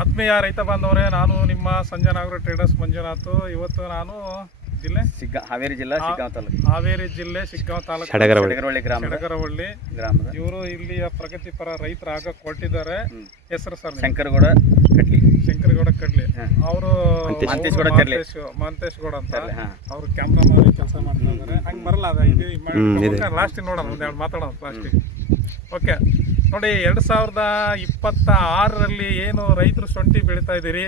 ಆತ್ಮೀಯ ರೈತ ಬಾಂಧವರೇ ನಾನು ನಿಮ್ಮ ಸಂಜನಾಗರ ಟ್ರೇಡರ್ಸ್ ಮಂಜುನಾಥ್. ಇವತ್ತು ನಾನು ಜಿಲ್ಲೆ? ಸಿಗ್ಗ ಹಾವೇರಿ ಜಿಲ್ಲಾ ಸಿಗ್ಗಾಂವ್ ತಾಲೂಕು. ಹಾವೇರಿ ಜಿಲ್ಲೆ ಸಿಗ್ಗಾಂವ್ ತಾಲೂಕು. ಸಡಗರವಳ್ಳಿ ಗ್ರಾಮ ಸಡಗರವಳ್ಳಿ ಗ್ರಾಮದ. ಇವರು ಇಲ್ಲಿಯ ಪ್ರಗತಿಪರ ರೈತರಾಗ ಕೊಟ್ಟಿದ್ದಾರೆ. ಹ್ಮ್. ಹೆಸರು ಸರ್ ಶಂಕರಗೌಡ ಕಡ್ಲಿ. ಶಂಕರಗೌಡ ಕಡ್ಲಿ. ಅವರು ಮಂತೇಶ್ ಗೌಡ ತೆರ್ಲೆ. ಅಂತ. ಅವರು ಅವ್ರು ಕ್ಯಾಮ್ರಾ ಮಾಡಿ ಕೆಲಸ ಮಾಡ್ತಾ ಇದ್ದಾರೆ ಹಂಗೆ ಬರಲ್ಲ ಅದ ಇದು. ಲಾಸ್ಟ್ ನೋಡೋಣ ಒಂದೆರಡು ಮಾತಾಡೋಣ ಲಾಸ್ಟಿಗೆ ಓಕೆ ನೋಡಿ, ಎರಡು ಸಾವಿರದ ಇಪ್ಪತ್ತ ಆರರಲ್ಲಿ ಏನು ರೈತರು ಶುಂಠಿ ಬೆಳೀತಾ ಇದ್ದೀರಿ,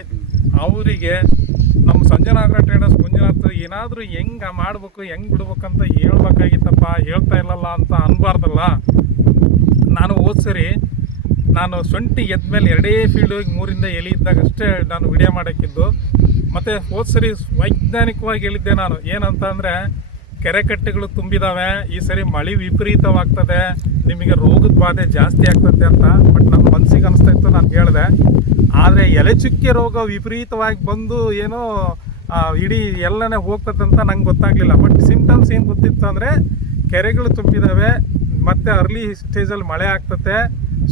ಅವರಿಗೆ ನಮ್ಮ ಸಂಜನಾಗರ ಟ್ರೇಡರ್ಸ್ ಮಂಜುನಾಥ್ ಏನಾದರೂ ಹೆಂಗೆ ಮಾಡ್ಬೇಕು, ಹೆಂಗೆ ಬಿಡ್ಬೇಕಂತ ಹೇಳ್ಬೇಕಾಗಿತ್ತಪ್ಪ, ಹೇಳ್ತಾ ಇಲ್ಲಲ್ಲ ಅಂತ ಅನ್ಬಾರ್ದಲ್ಲ. ನಾನು ಓದ್ಸರಿ ಸರಿ ನಾನು ಶುಂಠಿ ಎದ್ಮೇಲೆ ಎರಡೇ ಫೀಲ್ಡ್ ಹೋಗಿ ಮೂರಿಂದ ಎಲಿ ಇದ್ದಾಗ ಅಷ್ಟೇ ನಾನು ವಿಡಿಯೋ ಮಾಡೋಕ್ಕಿದ್ದು. ಮತ್ತು ಹೋದ್ಸರಿ ವೈಜ್ಞಾನಿಕವಾಗಿ ಹೇಳಿದ್ದೆ ನಾನು, ಏನಂತ ಅಂದರೆ ಕೆರೆಕಟ್ಟೆಗಳು ತುಂಬಿದಾವೆ. ಈ ಸರಿ ಮಳೆ ವಿಪರೀತವಾಗ್ತದೆ. ನಿಮಗೆ ರೋಗದ ಬಾಧೆ ಜಾಸ್ತಿ ಆಗ್ತದೆ ಅಂತ, ಬಟ್ ನನ್ನ ಮನಸ್ಸಿಗೆ ಅನಿಸ್ತಾ ಇತ್ತು ನಾನು ಹೇಳಿದೆ. ಆದರೆ ಎಲೆ ಚುಕ್ಕೆ ರೋಗ ವಿಪರೀತವಾಗಿ ಬಂದು ಏನೋ ಇಡೀ ಎಲ್ಲನೇ ಹೋಗ್ತದೆ ಅಂತ ನಂಗೆ ಗೊತ್ತಾಗಲಿಲ್ಲ. ಬಟ್ ಸಿಂಪ್ಟಮ್ಸ್ ಏನು ಗೊತ್ತಿತ್ತು ಅಂದರೆ, ಕೆರೆಗಳು ತುಂಬಿದಾವೆ, ಮತ್ತು ಅರ್ಲಿ ಸ್ಟೇಜಲ್ಲಿ ಮಳೆ ಆಗ್ತತೆ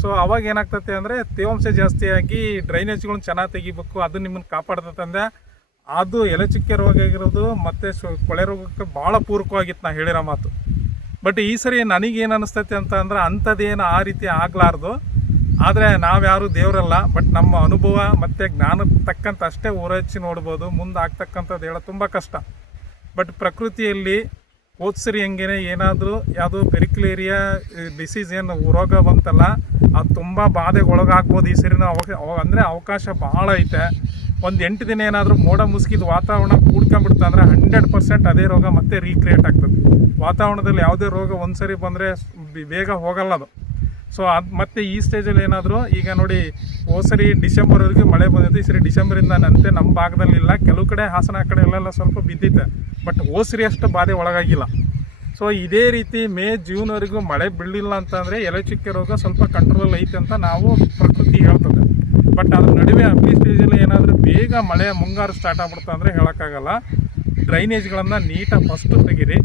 ಸೊ, ಅವಾಗ ಏನಾಗ್ತತೆ ಅಂದರೆ ತೇವಾಂಶ ಜಾಸ್ತಿಯಾಗಿ ಡ್ರೈನೇಜ್ಗಳನ್ನ ಚೆನ್ನಾಗಿ ತೆಗಿಬೇಕು, ಅದು ನಿಮ್ಮನ್ನು ಕಾಪಾಡ್ತತೆ ಅಂದೆ ಎಲೆ ಚುಕ್ಕೆ ರೋಗ ಆಗಿರೋದು ಮತ್ತು ಸು ಕೊಳೆ ರೋಗಕ್ಕೆ ಭಾಳ ಪೂರಕವಾಗಿತ್ತು ನಾ ಹೇಳಿರೋ ಮಾತು. ಬಟ್ ಈ ಸರಿ ನನಗೇನು ಅನಿಸ್ತೈತೆ ಅಂತ ಅಂದ್ರೆ ಅಂಥದ್ದೇನು ಆ ರೀತಿ ಆಗಲಾರ್ದು. ಆದರೆ ನಾವ್ಯಾರು ದೇವರಲ್ಲ ಬಟ್ ನಮ್ಮ ಅನುಭವ ಮತ್ತು ಜ್ಞಾನಕ್ಕೆ ತಕ್ಕಂತ ಅಷ್ಟೇ ಊರಚ್ಚಿ ನೋಡ್ಬೋದು, ಮುಂದೆ ಆಗ್ತಕ್ಕಂಥದ್ದು ಹೇಳೋದು ತುಂಬ ಕಷ್ಟ. ಬಟ್ ಪ್ರಕೃತಿಯಲ್ಲಿ ಹೋದ್ಸರಿ ಹೆಂಗೇನೆ ಏನಾದರೂ ಯಾವುದು ಪೆರಿಕ್ಲೇರಿಯಾ ಡಿಸೀಸ್ ಏನು ರೋಗ ಬಂತಲ್ಲ, ಅದು ತುಂಬ ಬಾಧೆಗೆ ಒಳಗಾಗ್ಬೋದು ಈ ಸರಿನ ಅವಾಗ ಅವ- ಅಂದರೆ ಅವಕಾಶ ಭಾಳ ಐತೆ. ಒಂದು ಎಂಟು ದಿನ ಏನಾದರೂ ಮೋಡ ಮುಸ್ಕಿದ ವಾತಾವರಣ ಕೂಡ್ಕೊಂಡ್ಬಿಡ್ತು ಅಂದರೆ ಹಂಡ್ರೆಡ್ ಪರ್ಸೆಂಟ್ ಅದೇ ರೋಗ ಮತ್ತೆ ರೀಕ್ರಿಯೇಟ್ ಆಗ್ತದೆ. ವಾತಾವರಣದಲ್ಲಿ ಯಾವುದೇ ರೋಗ ಒಂದ್ಸರಿ ಬಂದರೆ ಬೇಗ ಹೋಗಲ್ಲ ಅದು. ಸೊ ಅದು ಮತ್ತೆ ಈ ಸ್ಟೇಜಲ್ಲಿ ಏನಾದರೂ, ಈಗ ನೋಡಿ ಹೋದ ಸರಿ ಡಿಸೆಂಬರ್ವರೆಗೆ ಮಳೆ ಬಂದಿತ್ತು, ಈ ಸರಿ ಡಿಸೆಂಬರಿಂದ ನಂತೆ ನಮ್ಮ ಭಾಗದಲ್ಲಿ ಇಲ್ಲ. ಕೆಲವು ಕಡೆ ಹಾಸನ ಕಡೆ ಎಲ್ಲೆಲ್ಲ ಸ್ವಲ್ಪ ಬಿದ್ದಿತ್ತೆ. ಬಟ್ ಹೋಸರಿ ಅಷ್ಟು ಬಾಧೆ ಒಳಗಾಗಿಲ್ಲ. ಸೊ ಇದೇ ರೀತಿ ಮೇ ಜೂನ್ವರೆಗೂ ಮಳೆ ಬೀಳಿಲ್ಲ ಅಂತಂದರೆ ಎಲೆ ಚುಕ್ಕೆ ರೋಗ ಸ್ವಲ್ಪ ಕಂಟ್ರೋಲ್ ಐತೆ ಅಂತ ನಾವು ಪ್ರಕೃತಿ ಹೇಳ್ತದೆ. ಬಟ್ ಅದ್ರ ನಡುವೆ ಅಪ್ಪಿ ಸ್ಟೇಜಲ್ಲಿ ಏನಾದರೂ ಬೇಗ ಮಳೆ ಮುಂಗಾರು ಸ್ಟಾರ್ಟ್ ಆಗ್ಬಿಡ್ತಾ ಅಂದರೆ ಹೇಳೋಕ್ಕಾಗಲ್ಲ. ಡ್ರೈನೇಜ್ಗಳನ್ನು ನೀಟಾಗಿ ಫಸ್ಟು ತೆಗೀರಿ.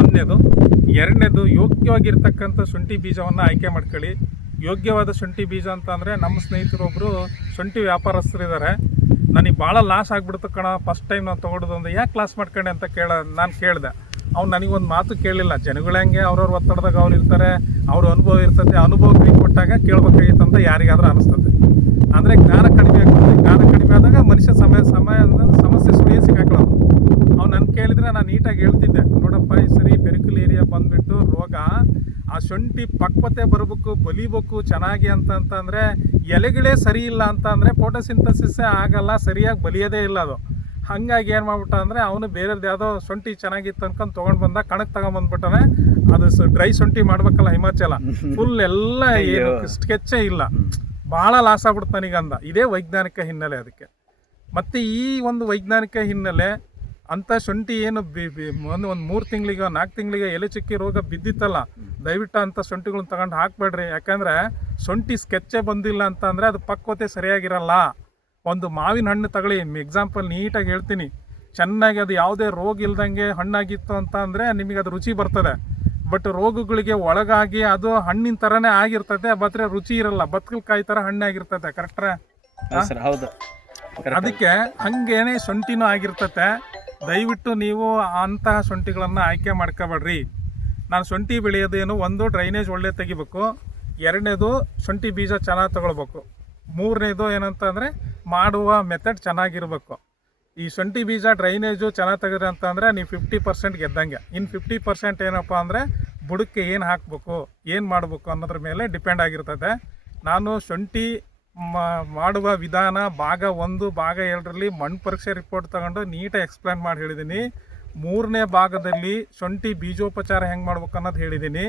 ಒಂದನೇದು. ಎರಡನೇದು, ಯೋಗ್ಯವಾಗಿರ್ತಕ್ಕಂಥ ಶುಂಠಿ ಬೀಜವನ್ನು ಆಯ್ಕೆ ಮಾಡ್ಕೊಳ್ಳಿ. ಯೋಗ್ಯವಾದ ಶುಂಠಿ ಬೀಜ ಅಂತ ಅಂದರೆ ನಮ್ಮ ಸ್ನೇಹಿತರೊಬ್ಬರು ಶುಂಠಿ ವ್ಯಾಪಾರಸ್ಥರಿದ್ದಾರೆ ನನಗೆ ಭಾಳ ಲಾಸ್ ಆಗಿಬಿಡ್ತು ಕಣ. ಫಸ್ಟ್ ಟೈಮ್ ನಾನು ತೊಗೊಳೋದು ಅಂದ್ರೆ ಯಾಕೆ ಲಾಸ್ ಮಾಡ್ಕೊಂಡೆ ಅಂತ ಕೇಳ, ನಾನು ಕೇಳಿದೆ. ಅವ್ನು ನನಗೊಂದು ಮಾತು ಕೇಳಿಲ್ಲ. ಜನಗಳು ಹೆಂಗೆ ಅವ್ರವ್ರ ಒತ್ತಡದಾಗ ಅವ್ರು ಇರ್ತಾರೆ. ಅವ್ರ ಅನುಭವ ಇರ್ತದೆ ಅನುಭವ ಕೈ ಕೊಟ್ಟಾಗ ಕೇಳ್ಬೇಕಾಗಿತ್ತು ಅಂತ ಯಾರಿಗಾದ್ರೂ ಅನಿಸ್ತದೆ ಅಂದರೆ ಜ್ಞಾನ ಕಡಿಮೆ ಆಗ್ತದೆ. ಜ್ಞಾನ ಕಡಿಮೆ ಆದಾಗ ಮನುಷ್ಯ ಸಮಯ ಸಮಯ ಅಂದ್ರೆ ಸಮಸ್ಯೆ ಸುಳಿಯೇ ಸಿಕ್ಕಾಕೊಳ್ಳೋದು ಅವ್ನು ನನ್ನ ಕೇಳಿದ್ರೆ ನಾನು ನೀಟಾಗಿ ಹೇಳ್ತಿದ್ದೆ. ನೋಡಪ್ಪ ಈ ಸರಿ ಪೆರಿಕಲ್ ಏರಿಯಾ ಬಂದ್ಬಿಟ್ಟು ರೋಗ ಆ ಶುಂಠಿ ಪಕ್ವತೆ ಬರಬೇಕು ಬಲಿಬೇಕು ಚೆನ್ನಾಗಿ ಅಂತ ಅಂತಂದರೆ ಎಲೆಗಳೇ ಸರಿ ಇಲ್ಲ ಅಂತ ಅಂದರೆ ಫೋಟೋಸಿಂಥಸಿಸ್ಸೇ ಆಗಲ್ಲ ಸರಿಯಾಗಿ ಬಲಿಯೋದೇ ಇಲ್ಲ ಅದು. ಹಾಗಾಗಿ ಏನು ಮಾಡ್ಬಿಟ್ಟ ಅಂದರೆ ಅವನು ಬೇರೆದು ಯಾವುದೋ ಶುಂಠಿ ಚೆನ್ನಾಗಿತ್ತು ಅನ್ಕೊಂಡು ತೊಗೊಂಡು ಬಂದ ಕಣಕ್ಕೆ ತಗೊಂಬಂದ್ಬಿಟ್ಟಾನೆ ಅದು ಡ್ರೈ ಶುಂಠಿ ಮಾಡ್ಬೇಕಲ್ಲ ಹಿಮಾಚಲ. ಫುಲ್ ಎಲ್ಲ ಏನು ಸ್ಕೆಚ್ಚೇ ಇಲ್ಲ. ಭಾಳ ಲಾಸ್ ಆಗ್ಬಿಡ್ತು ನನಗಂದ ಇದೇ ವೈಜ್ಞಾನಿಕ ಹಿನ್ನೆಲೆ ಅದಕ್ಕೆ. ಮತ್ತು ಈ ಒಂದು ವೈಜ್ಞಾನಿಕ ಹಿನ್ನೆಲೆ ಅಂಥ ಶುಂಠಿ ಏನು ಬಿ ಬಿ, ಒಂದು ಒಂದು ಮೂರು ತಿಂಗಳಿಗೆ, ನಾಲ್ಕು ತಿಂಗಳಿಗೆ ಎಲೆ ಚುಕ್ಕಿ ರೋಗ ಬಿದ್ದಿತ್ತಲ್ಲ, ದಯವಿಟ್ಟು ಅಂಥ ಶುಂಠಿಗಳನ್ನ ತಗೊಂಡು ಹಾಕಬೇಡ್ರಿ. ಯಾಕಂದರೆ ಶುಂಠಿ ಸ್ಕೆಚ್ಚೇ ಬಂದಿಲ್ಲ ಅಂತ ಅಂದರೆ ಅದು ಪಕ್ವತೆ ಸರಿಯಾಗಿರಲ್ಲ. ಒಂದು ಮಾವಿನ ಹಣ್ಣು ತಗೊಳ್ಳಿ. ಎಕ್ಸಾಂಪಲ್ ನೀಟಾಗಿ ಹೇಳ್ತೀನಿ. ಚೆನ್ನಾಗಿ ಅದು ಯಾವುದೇ ರೋಗ ಇಲ್ದಂಗೆ ಹಣ್ಣಾಗಿತ್ತು ಅಂತ ಅಂದರೆ ನಿಮಗೆ ಅದು ರುಚಿ ಬರ್ತದೆ. ಬಟ್ ರೋಗಗಳಿಗೆ ಒಳಗಾಗಿ ಅದು ಹಣ್ಣಿನ ಥರನೇ ಆಗಿರ್ತದೆ ಮಾತ್ರ ರುಚಿ ಇರಲ್ಲ. ಬತ್ಕಲ್ಕಾಯಿ ಥರ ಹಣ್ಣಾಗಿರ್ತದೆ ಕರೆಕ್ಟ್ರೆ ಸರ್ ಹೌದು. ಅದಕ್ಕೆ ಹಂಗೇನೆ ಶುಂಠಿನೂ ಆಗಿರ್ತತೆ. ದಯವಿಟ್ಟು ನೀವು ಅಂತಹ ಶುಂಠಿಗಳನ್ನು ಆಯ್ಕೆ ಮಾಡ್ಕೋಬೇಡ್ರಿ. ನಾನು ಶುಂಠಿ ಬೆಳೆಯೋದೇನು ಒಂದು ಡ್ರೈನೇಜ್ ಒಳ್ಳೆ ತೆಗಿಬೇಕು ಎರಡನೇದು ಶುಂಠಿ ಬೀಜ ಚೆನ್ನಾಗಿ ತಗೊಳ್ಬೇಕು. ಮೂರನೇದು ಏನಂತಂದರೆ ಮಾಡುವ ಮೆಥಡ್ ಚೆನ್ನಾಗಿರ್ಬೇಕು. ಈ ಶುಂಠಿ ಬೀಜ ಡ್ರೈನೇಜು ಚೆನ್ನಾಗಿ ತೆಗೆದ್ರೆ ಅಂತಂದರೆ ನೀವು ಫಿಫ್ಟಿ ಪರ್ಸೆಂಟ್ ಗೆದ್ದಂಗೆ. ಇನ್ನು ಫಿಫ್ಟಿ ಪರ್ಸೆಂಟ್ ಏನಪ್ಪ ಅಂದರೆ ಬುಡಕ್ಕೆ ಏನು ಹಾಕಬೇಕು, ಏನು ಮಾಡಬೇಕು ಅನ್ನೋದ್ರ ಮೇಲೆ ಡಿಪೆಂಡ್ ಆಗಿರ್ತದೆ. ನಾನು ಶುಂಠಿ ಮಾಡುವ ವಿಧಾನ ಭಾಗ ಒಂದು, ಭಾಗ ಎರಡರಲ್ಲಿ ಮಣ್ಣು ಪರೀಕ್ಷೆ ರಿಪೋರ್ಟ್ ತಗೊಂಡು ನೀಟಾಗಿ ಎಕ್ಸ್ಪ್ಲೇನ್ ಮಾಡಿ ಹೇಳಿದ್ದೀನಿ ಮೂರನೇ ಭಾಗದಲ್ಲಿ ಶುಂಠಿ ಬೀಜೋಪಚಾರ ಹೆಂಗೆ ಮಾಡ್ಬೇಕು ಅನ್ನೋದು ಹೇಳಿದ್ದೀನಿ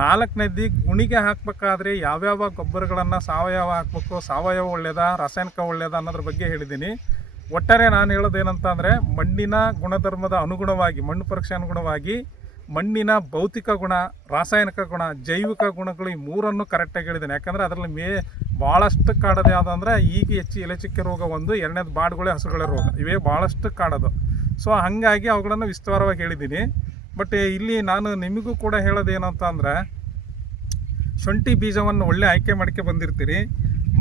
ನಾಲ್ಕನೇದಿ ಗುಣಿಗೆ ಹಾಕಬೇಕಾದ್ರೆ ಯಾವ್ಯಾವ ಗೊಬ್ಬರಗಳನ್ನು ಸಾವಯವ ಹಾಕಬೇಕು, ಸಾವಯವ ಒಳ್ಳೆಯದ ರಾಸಾಯನಿಕ ಒಳ್ಳೆಯದ ಅನ್ನೋದ್ರ ಬಗ್ಗೆ ಹೇಳಿದ್ದೀನಿ ಒಟ್ಟಾರೆ ನಾನು ಹೇಳೋದೇನಂತ ಅಂದರೆ ಮಣ್ಣಿನ ಗುಣಧರ್ಮದ ಅನುಗುಣವಾಗಿ, ಮಣ್ಣು ಪರೀಕ್ಷೆ ಅನುಗುಣವಾಗಿ ಮಣ್ಣಿನ ಭೌತಿಕ ಗುಣ, ರಾಸಾಯನಿಕ ಗುಣ, ಜೈವಿಕ ಗುಣಗಳು ಈ ಮೂರನ್ನು ಕರೆಕ್ಟಾಗಿ ಹೇಳಿದ್ದೇನೆ. ಯಾಕಂದರೆ ಅದರಲ್ಲಿ ಮೇ ಭಾಳಷ್ಟು ಕಾಡೋದು ಯಾವುದಂದ್ರೆ ಈಗ ಹೆಚ್ಚು ಎಲೆಚಿಕ್ಕೆ ರೋಗ ಒಂದು, ಎರಡನೇದು ಬಾಡುಗಳೇ ಹಸುಗಳ ರೋಗ. ಇವೇ ಭಾಳಷ್ಟು ಕಾಡೋದು. ಸೊ ಹಾಗಾಗಿ ಅವುಗಳನ್ನು ವಿಸ್ತಾರವಾಗಿ ಹೇಳಿದ್ದೀನಿ. ಬಟ್ ಇಲ್ಲಿ ನಾನು ನಿಮಗೂ ಕೂಡ ಹೇಳೋದೇನಂತ ಅಂದರೆ ಶುಂಠಿ ಬೀಜವನ್ನು ಒಳ್ಳೆ ಆಯ್ಕೆ ಮಾಡ್ಕೆ ಬಂದಿರ್ತೀರಿ.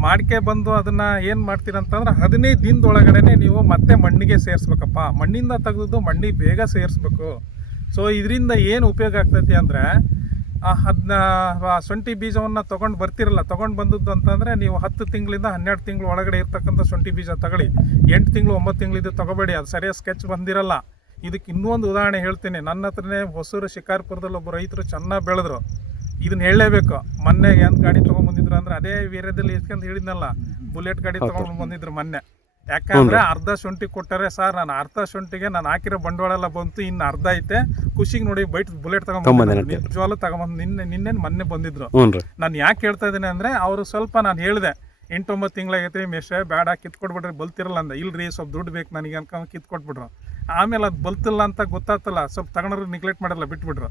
ಮಾಡ್ಕೆ ಬಂದು ಅದನ್ನ ಏನು ಮಾಡ್ತೀರಂತಂದ್ರೆ ಹದಿನೈದು ದಿನದೊಳಗಡೆನೆ ನೀವು ಮತ್ತೆ ಮಣ್ಣಿಗೆ ಸೇರಿಸ್ಬೇಕಪ್ಪ. ಮಣ್ಣಿಂದ ತೆಗೆದು ಮಣ್ಣಿಗೆ ಬೇಗ ಸೇರಿಸ್ಬೇಕು. ಸೊ ಇದರಿಂದ ಏನು ಉಪಯೋಗ ಆಗ್ತೈತಿ ಅಂದರೆ ಅದನ್ನ ಶುಂಠಿ ಬೀಜವನ್ನು ತೊಗೊಂಡು ಬರ್ತಿರಲ್ಲ, ತೊಗೊಂಡು ಬಂದದ್ದು ಅಂತಂದರೆ ನೀವು ಹತ್ತು ತಿಂಗಳಿಂದ ಹನ್ನೆರಡು ತಿಂಗಳು ಒಳಗಡೆ ಇರ್ತಕ್ಕಂಥ ಶುಂಠಿ ಬೀಜ ತಗೊಳ್ಳಿ. ಎಂಟು ತಿಂಗಳು, ಒಂಬತ್ತು ತಿಂಗಳಿದ್ದು ತಗೋಬೇಡಿ, ಅದು ಸರಿಯಾಗಿ ಸ್ಕೆಚ್ ಬಂದಿರಲ್ಲ. ಇದಕ್ಕೆ ಇನ್ನೊಂದು ಉದಾಹರಣೆ ಹೇಳ್ತೀನಿ. ನನ್ನ ಹತ್ರನೇ ಹೊಸೂರು ಶಿಕಾರ್ಪುರದಲ್ಲಿ ಒಬ್ಬ ರೈತರು ಚೆನ್ನಾಗಿ ಬೆಳೆದ್ರು. ಇದನ್ನ ಹೇಳಲೇಬೇಕು. ಮೊನ್ನೆ ಏನು ಗಾಡಿ ತೊಗೊಂಡ್ಬಂದಿದ್ರು ಅಂದ್ರೆ ಅದೇ ವೀರ್ಯದಲ್ಲಿ ಇಸ್ಕೊಂಡ್ ಹೇಳಿದ್ನಲ್ಲ ಬುಲೆಟ್ ಗಾಡಿ ತಗೊಂಡ್ ಬಂದಿದ್ರು ಮೊನ್ನೆ. ಯಾಕಂದ್ರೆ ಅರ್ಧ ಶುಂಠಿ ಕೊಟ್ಟರೆ ಸರ್ ನಾನು ಅರ್ಧ ಶುಂಠಿಗೆ ನಾನು ಹಾಕಿರೋ ಬಂಡವಾಳ ಎಲ್ಲ ಬಂತು ಇನ್ನು ಅರ್ಧ ಐತೆ. ಖುಷಿಗೆ ನೋಡಿ ಬೈಟ್ ಬುಲೆಟ್ ತಗೊಂಡ್ಬಂದು ನಿಜವಾಗ್ಲೂ ತಗೊಂಬಂದು ನಿನ್ನೆ ನಿನ್ನೆ ಮೊನ್ನೆ ಬಂದಿದ್ರು. ನಾನು ಯಾಕೆ ಹೇಳ್ತಾ ಇದ್ದೀನಿ ಅಂದ್ರೆ ಅವರು ಸ್ವಲ್ಪ ನಾನು ಹೇಳಿದೆ ಎಂಟೊಂಬತ್ತು ತಿಂಗಳಾಗೈತೆ ಮೇಷ ಬೇಡ ಕಿತ್ಕೊಟ್ಬಿಟ್ರಿ ಬಲ್ತಿರಲ್ಲ ಅಂದ. ಇಲ್ರಿ ಸ್ವಲ್ಪ ದುಡ್ಡು ಬೇಕು ನನಗೆ ಅನ್ಕೊಂಡು ಕಿತ್ಕೊಟ್ಬಿಟ್ರು. ಆಮೇಲೆ ಅದು ಬಲ್ತಿಲ್ಲ ಅಂತ ಗೊತ್ತಾತಲ್ಲ ಸ್ವಲ್ಪ ತಗೊಂಡ್ರು ನಿಗ್ಲೆಕ್ಟ್ ಮಾಡಲ್ಲ ಬಿಟ್ಬಿಟ್ರು.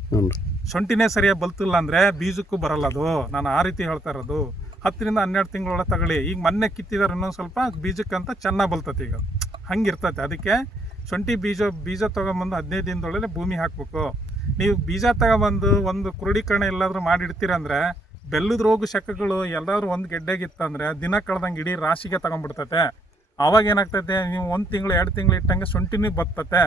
ಸೊಂಟಿನೇ ಸರಿಯಾಗಿ ಬಲ್ತಿಲ್ಲ ಅಂದರೆ ಬೀಜಕ್ಕೂ ಬರಲ್ಲ ಅದು. ನಾನು ಆ ರೀತಿ ಹೇಳ್ತಾ ಇರೋದು. ಹತ್ತರಿಂದ ಹನ್ನೆರಡು ತಿಂಗಳೊಳಗೆ ತಗೊಳ್ಳಿ. ಈಗ ಮೊನ್ನೆ ಕಿತ್ತಿದಾರೆ ಇನ್ನೊಂದು ಸ್ವಲ್ಪ ಬೀಜಕ್ಕಂತ ಚೆನ್ನಾಗಿ ಬಲ್ತತಿ ಈಗ. ಹಂಗಿರ್ತೈತೆ. ಅದಕ್ಕೆ ಶುಂಠಿ ಬೀಜ ಬೀಜ ತೊಗೊಂಬಂದು ಹದಿನೈದು ದಿನದೊಳಗೆ ಭೂಮಿ ಹಾಕಬೇಕು. ನೀವು ಬೀಜ ತಗೊಂಬಂದು ಒಂದು ಕ್ರೋಢೀಕರಣ ಎಲ್ಲಾದರೂ ಮಾಡಿಡ್ತೀರಂದ್ರೆ ಬೆಲ್ಲದ ರೋಗ ಶಕಗಳು ಎಲ್ಲಾದ್ರೂ ಒಂದು ಗೆಡ್ಡೆಗಿತ್ತಂದರೆ ದಿನ ಕಳೆದಂಗೆ ಇಡೀ ರಾಶಿಗೆ ತಗೊಂಡ್ಬಿಡ್ತತೆ. ಆವಾಗ ಏನಾಗ್ತೈತೆ, ನೀವು ಒಂದು ತಿಂಗಳು, ಎರಡು ತಿಂಗಳು ಇಟ್ಟಂಗೆ ಶುಂಠಿನೂ ಬತ್ತತೆ.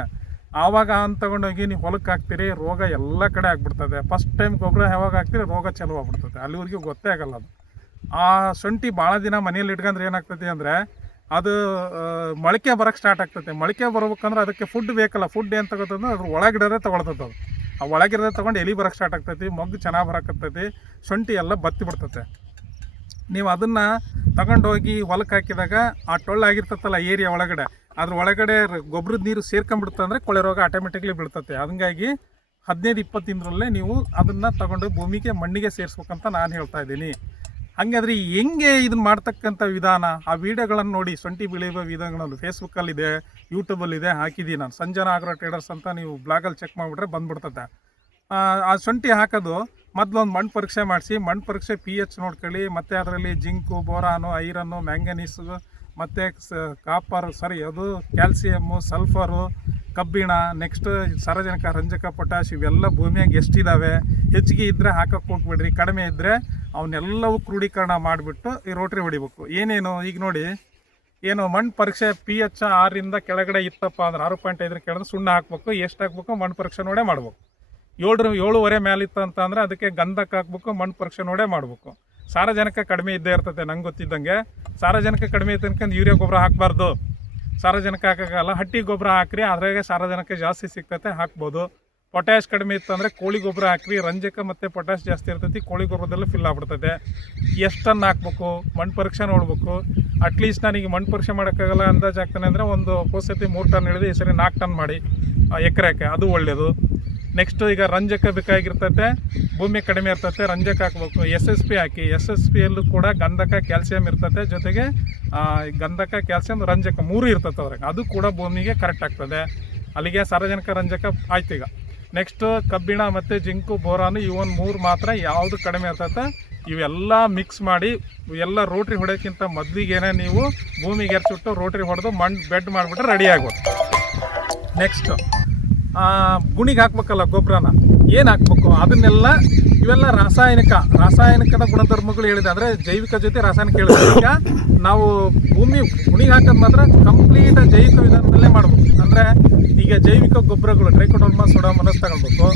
ಆವಾಗ ಅಂತ ತಗೊಂಡೋಗಿ ನೀವು ಹೊಲಕ್ಕೆ ಹಾಕ್ತೀರಿ, ರೋಗ ಎಲ್ಲ ಕಡೆ ಆಗ್ಬಿಡ್ತದೆ. ಫಸ್ಟ್ ಟೈಮ್ ಗೊಬ್ಬರ ಯಾವಾಗ ಹಾಕ್ತೀರಿ, ರೋಗ ಚಾಲು ಆಗ್ಬಿಡ್ತದೆ. ಅಲ್ಲಿವರೆಗೂ ಗೊತ್ತೇ ಆಗಲ್ಲ ಅದು. ಆ ಶುಂಠಿ ಭಾಳ ದಿನ ಮನೇಲಿ ಇಟ್ಕೊಂಡ್ರೆ ಏನಾಗ್ತೈತಿ ಅಂದರೆ, ಅದು ಮೊಳಕೆ ಬರೋಕ್ಕೆ ಸ್ಟಾರ್ಟ್ ಆಗ್ತೈತೆ. ಮೊಳಕೆ ಬರ್ಬೇಕಂದ್ರೆ ಅದಕ್ಕೆ ಫುಡ್ ಬೇಕಲ್ಲ. ಫುಡ್ ಏನು ತಗೋತಂದ್ರೆ ಅದ್ರ ಒಳಗಿಡೋದೇ ತೊಗೊಳ್ತದೆ ಅದು. ಆ ಒಳಗಿರೋದೇ ತೊಗೊಂಡು ಎಲಿ ಬರೋಕ್ಕೆ ಸ್ಟಾರ್ಟ್ ಆಗ್ತೈತಿ, ಮೊಗ್ಗು ಚೆನ್ನಾಗಿ ಬರಕತ್ತೈತಿ ಶುಂಠಿ ಎಲ್ಲ ಬತ್ತಿ ಬಿಡ್ತೈತೆ. ನೀವು ಅದನ್ನು ತಗೊಂಡೋಗಿ ಹೊಲಕ್ಕೆ ಹಾಕಿದಾಗ ಆ ಟೊಳ್ಳಾಗಿರ್ತೈತಲ್ಲ ಏರಿಯಾ ಒಳಗಡೆ, ಅದ್ರ ಒಳಗಡೆ ಗೊಬ್ಬರದ ನೀರು ಸೇರ್ಕೊಂಡ್ಬಿಡ್ತು ಅಂದರೆ ಕೊಳೆ ರೋಗ ಆಟೋಮೆಟಿಕ್ಲಿ ಬೀಳ್ತತೆ. ಹಂಗಾಗಿ ಹದಿನೈದು ಇಪ್ಪತ್ತು ದಿನದಲ್ಲೇ ನೀವು ಅದನ್ನು ತಗೊಂಡು ಭೂಮಿಗೆ, ಮಣ್ಣಿಗೆ ಸೇರಿಸ್ಬೇಕಂತ ನಾನು ಹೇಳ್ತಾ ಇದ್ದೀನಿ. ಹಾಗಾದ್ರೆ ಹೆಂಗೆ ಇದನ್ನ ಮಾಡ್ತಕ್ಕಂಥ ವಿಧಾನ? ಆ ವಿಡಿಯೋಗಳನ್ನು ನೋಡಿ, ಶುಂಠಿ ಬೆಳೆಯುವ ವಿಧಾನಗಳನ್ನು ಫೇಸ್ಬುಕ್ಕಲ್ಲಿದೆ ಯೂಟ್ಯೂಬಲ್ಲಿದೆ ಹಾಕಿದ್ದೀನಿ ನಾನು. ಸಂಜನಾ ಆಗ್ರೋ ಟ್ರೇಡರ್ಸ್ ಅಂತ ನೀವು ಬ್ಲಾಗಲ್ಲಿ ಚೆಕ್ ಮಾಡಿಬಿಟ್ರೆ ಬಂದ್ಬಿಡ್ತದೆ ಆ ಶುಂಠಿ ಹಾಕೋದು. ಮೊದಲು ಒಂದು ಮಣ್ಣು ಪರೀಕ್ಷೆ ಮಾಡಿಸಿ, ಮಣ್ಣು ಪರೀಕ್ಷೆ ಪಿ ಎಚ್ ನೋಡ್ಕೊಳ್ಳಿ, ಮತ್ತು ಅದರಲ್ಲಿ ಜಿಂಕು, ಬೋರಾನು ಐರನ್ನು ಮ್ಯಾಂಗನೀಸು, ಮತ್ತು ಕಾಪರ್ ಸರಿ ಅದು ಕ್ಯಾಲ್ಸಿಯಮ್ಮು ಸಲ್ಫರು ಕಬ್ಬಿಣ ನೆಕ್ಸ್ಟ್ ಸಾರಜನಕ, ರಂಜಕ ಪೊಟ್ಯಾಶ್ ಇವೆಲ್ಲ ಭೂಮಿಯಾಗ ಎಷ್ಟಿದ್ದಾವೆ ಹೆಚ್ಚಿಗೆ ಇದ್ದರೆ ಹಾಕಕ್ಕೆ ಹೋಗ್ಬಿಡ್ರಿ, ಕಡಿಮೆ ಇದ್ದರೆ ಅವನ್ನೆಲ್ಲವೂ ಕ್ರೋಢೀಕರಣ ಮಾಡಿಬಿಟ್ಟು ಈ ರೋಟ್ರಿ ಹೊಡಿಬೇಕು. ಏನೇನು? ಈಗ ನೋಡಿ, ಏನು ಮಣ್ಣು ಪರೀಕ್ಷೆ ಪಿ ಎಚ್ ಆರಿಂದ ಕೆಳಗಡೆ ಇತ್ತಪ್ಪ ಅಂದ್ರೆ ಆರು ಪಾಯಿಂಟ್ ಐದರ ಕೆಳಗೆ ಸುಣ್ಣ ಹಾಕ್ಬೇಕು, ಎಷ್ಟು ಹಾಕ್ಬೇಕು ಮಣ್ಣು ಪರೀಕ್ಷೆ ನೋಡೇ ಮಾಡ್ಬೇಕು. ಏಳರ, ಏಳುವರೆ ಮೇಲಿತ್ತು ಅಂತ ಅಂದರೆ ಅದಕ್ಕೆ ಗಂಧಕ್ಕೆ ಹಾಕ್ಬೇಕು, ಮಣ್ಣು ಪರೀಕ್ಷೆ ನೋಡೇ ಮಾಡಬೇಕು. ಸಾರಜನಕ ಕಡಿಮೆ ಇದ್ದೇ ಇರ್ತದೆ ನಂಗೆ ಗೊತ್ತಿದ್ದಂಗೆ. ಸಾರಜನಕ ಕಡಿಮೆ ಇತ್ತು ಯೂರಿಯಾ ಗೊಬ್ಬರ ಹಾಕಬಾರ್ದು. ಸಾರಜನಕ ಹಾಕೋಕ್ಕಲ್ಲ ಹಟ್ಟಿ ಗೊಬ್ಬರ ಹಾಕ್ರಿ, ಅದ್ರಾಗೆ ಸಾರಜನಕ ಜಾಸ್ತಿ ಸಿಗ್ತೈತೆ, ಹಾಕ್ಬೋದು. ಪೊಟ್ಯಾಶ್ ಕಡಿಮೆ ಇತ್ತು ಅಂದರೆ ಕೋಳಿ ಗೊಬ್ಬರ ಹಾಕ್ರಿ, ರಂಜಕ ಮತ್ತು ಪೊಟ್ಯಾಶ್ ಜಾಸ್ತಿ ಇರ್ತೈತಿ, ಕೋಳಿ ಗೊಬ್ಬರದಲ್ಲೂ ಫಿಲ್ ಆಗ್ಬಿಡ್ತೈತೆ. ಎಷ್ಟನ್ನು ಹಾಕ್ಬೇಕು, ಮಣ್ಣು ಪರೀಕ್ಷೆ ನೋಡ್ಬೇಕು. ಅಟ್ಲೀಸ್ಟ್ ನನಗೆ ಮಣ್ಣು ಪರೀಕ್ಷೆ ಮಾಡೋಕ್ಕಾಗಲ್ಲ ಅಂದಾಜು ಆಗ್ತಾನೆ ಅಂದರೆ ಒಂದು ಹೋಸತಿ ಮೂರು ಟನ್ ಹಿಡಿದು ಈ ಸರಿ ನಾಲ್ಕು ಟನ್ ಮಾಡಿ ಎಕರೆಕ್ಕೆ ಅದು ಒಳ್ಳೆಯದು ನೆಕ್ಸ್ಟ್ ಈಗ ರಂಜಕ ಬೇಕಾಗಿರ್ತೈತೆ, ಭೂಮಿ ಕಡಿಮೆ ಇರ್ತೈತೆ, ರಂಜಕ ಹಾಕ್ಬೇಕು. ಎಸ್ ಎಸ್ ಪಿ ಹಾಕಿ ಎಸ್ ಎಸ್ ಪಿಯಲ್ಲೂ ಕೂಡ ಗಂಧಕ ಕ್ಯಾಲ್ಸಿಯಂ ಇರ್ತೈತೆ. ಜೊತೆಗೆ ಗಂಧಕ ಕ್ಯಾಲ್ಸಿಯಂ ರಂಜಕ ಮೂರು ಇರ್ತೈತೆ ಅವ್ರಿಗೆ. ಅದು ಕೂಡ ಭೂಮಿಗೆ ಕರೆಕ್ಟ್ ಆಗ್ತದೆ. ಅಲ್ಲಿಗೆ ಸಾರ್ವಜನಿಕ ರಂಜಕ ಆಯ್ತು ಈಗ. ನೆಕ್ಸ್ಟ್ ಕಬ್ಬಿಣ ಮತ್ತು ಜಿಂಕು, ಬೋರಾನು, ಇವನ್ ಮೂರು ಮಾತ್ರ ಯಾವುದು ಕಡಿಮೆ ಇರ್ತೈತೆ, ಇವೆಲ್ಲ ಮಿಕ್ಸ್ ಮಾಡಿ, ಎಲ್ಲ ರೋಟ್ರಿ ಹೊಡೆಯೋಕ್ಕಿಂತ ಮೊದಲಿಗೇನೆ ನೀವು ಭೂಮಿಗೆ ಎರ್ಚಿಟ್ಟು ರೋಟ್ರಿ ಹೊಡೆದು ಮಣ್ಣು ಬೆಡ್ ಮಾಡಿಬಿಟ್ರೆ ರೆಡಿ ಆಗ್ಬೋದು. ನೆಕ್ಸ್ಟ್ ಗುಣಿಗೆ ಹಾಕ್ಬೇಕಲ್ಲ ಗೊಬ್ಬರನ ಏನು ಹಾಕ್ಬೇಕು? ಅದನ್ನೆಲ್ಲ ಇವೆಲ್ಲ ರಾಸಾಯನಿಕ, ರಾಸಾಯನಿಕದ ಗುಣಧರ್ಮಗಳು ಹೇಳಿದೆ. ಅಂದರೆ ಜೈವಿಕ ಜೊತೆ ರಾಸಾಯನಿಕ ಹೇಳಿದೆ. ಈಗ ನಾವು ಭೂಮಿ ಗುಣಿ ಹಾಕೋದು ಮಾತ್ರ ಕಂಪ್ಲೀಟ್ ಜೈವಿಕ ವಿಧಾನದಲ್ಲೇ ಮಾಡಬೇಕು. ಅಂದರೆ ಈಗ ಜೈವಿಕ ಗೊಬ್ಬರಗಳು ಟ್ರೈಕೋಡೋಮ ಸೋಡಾ ಮನಸ್ಸು ತಗೊಳ್ಬೇಕು.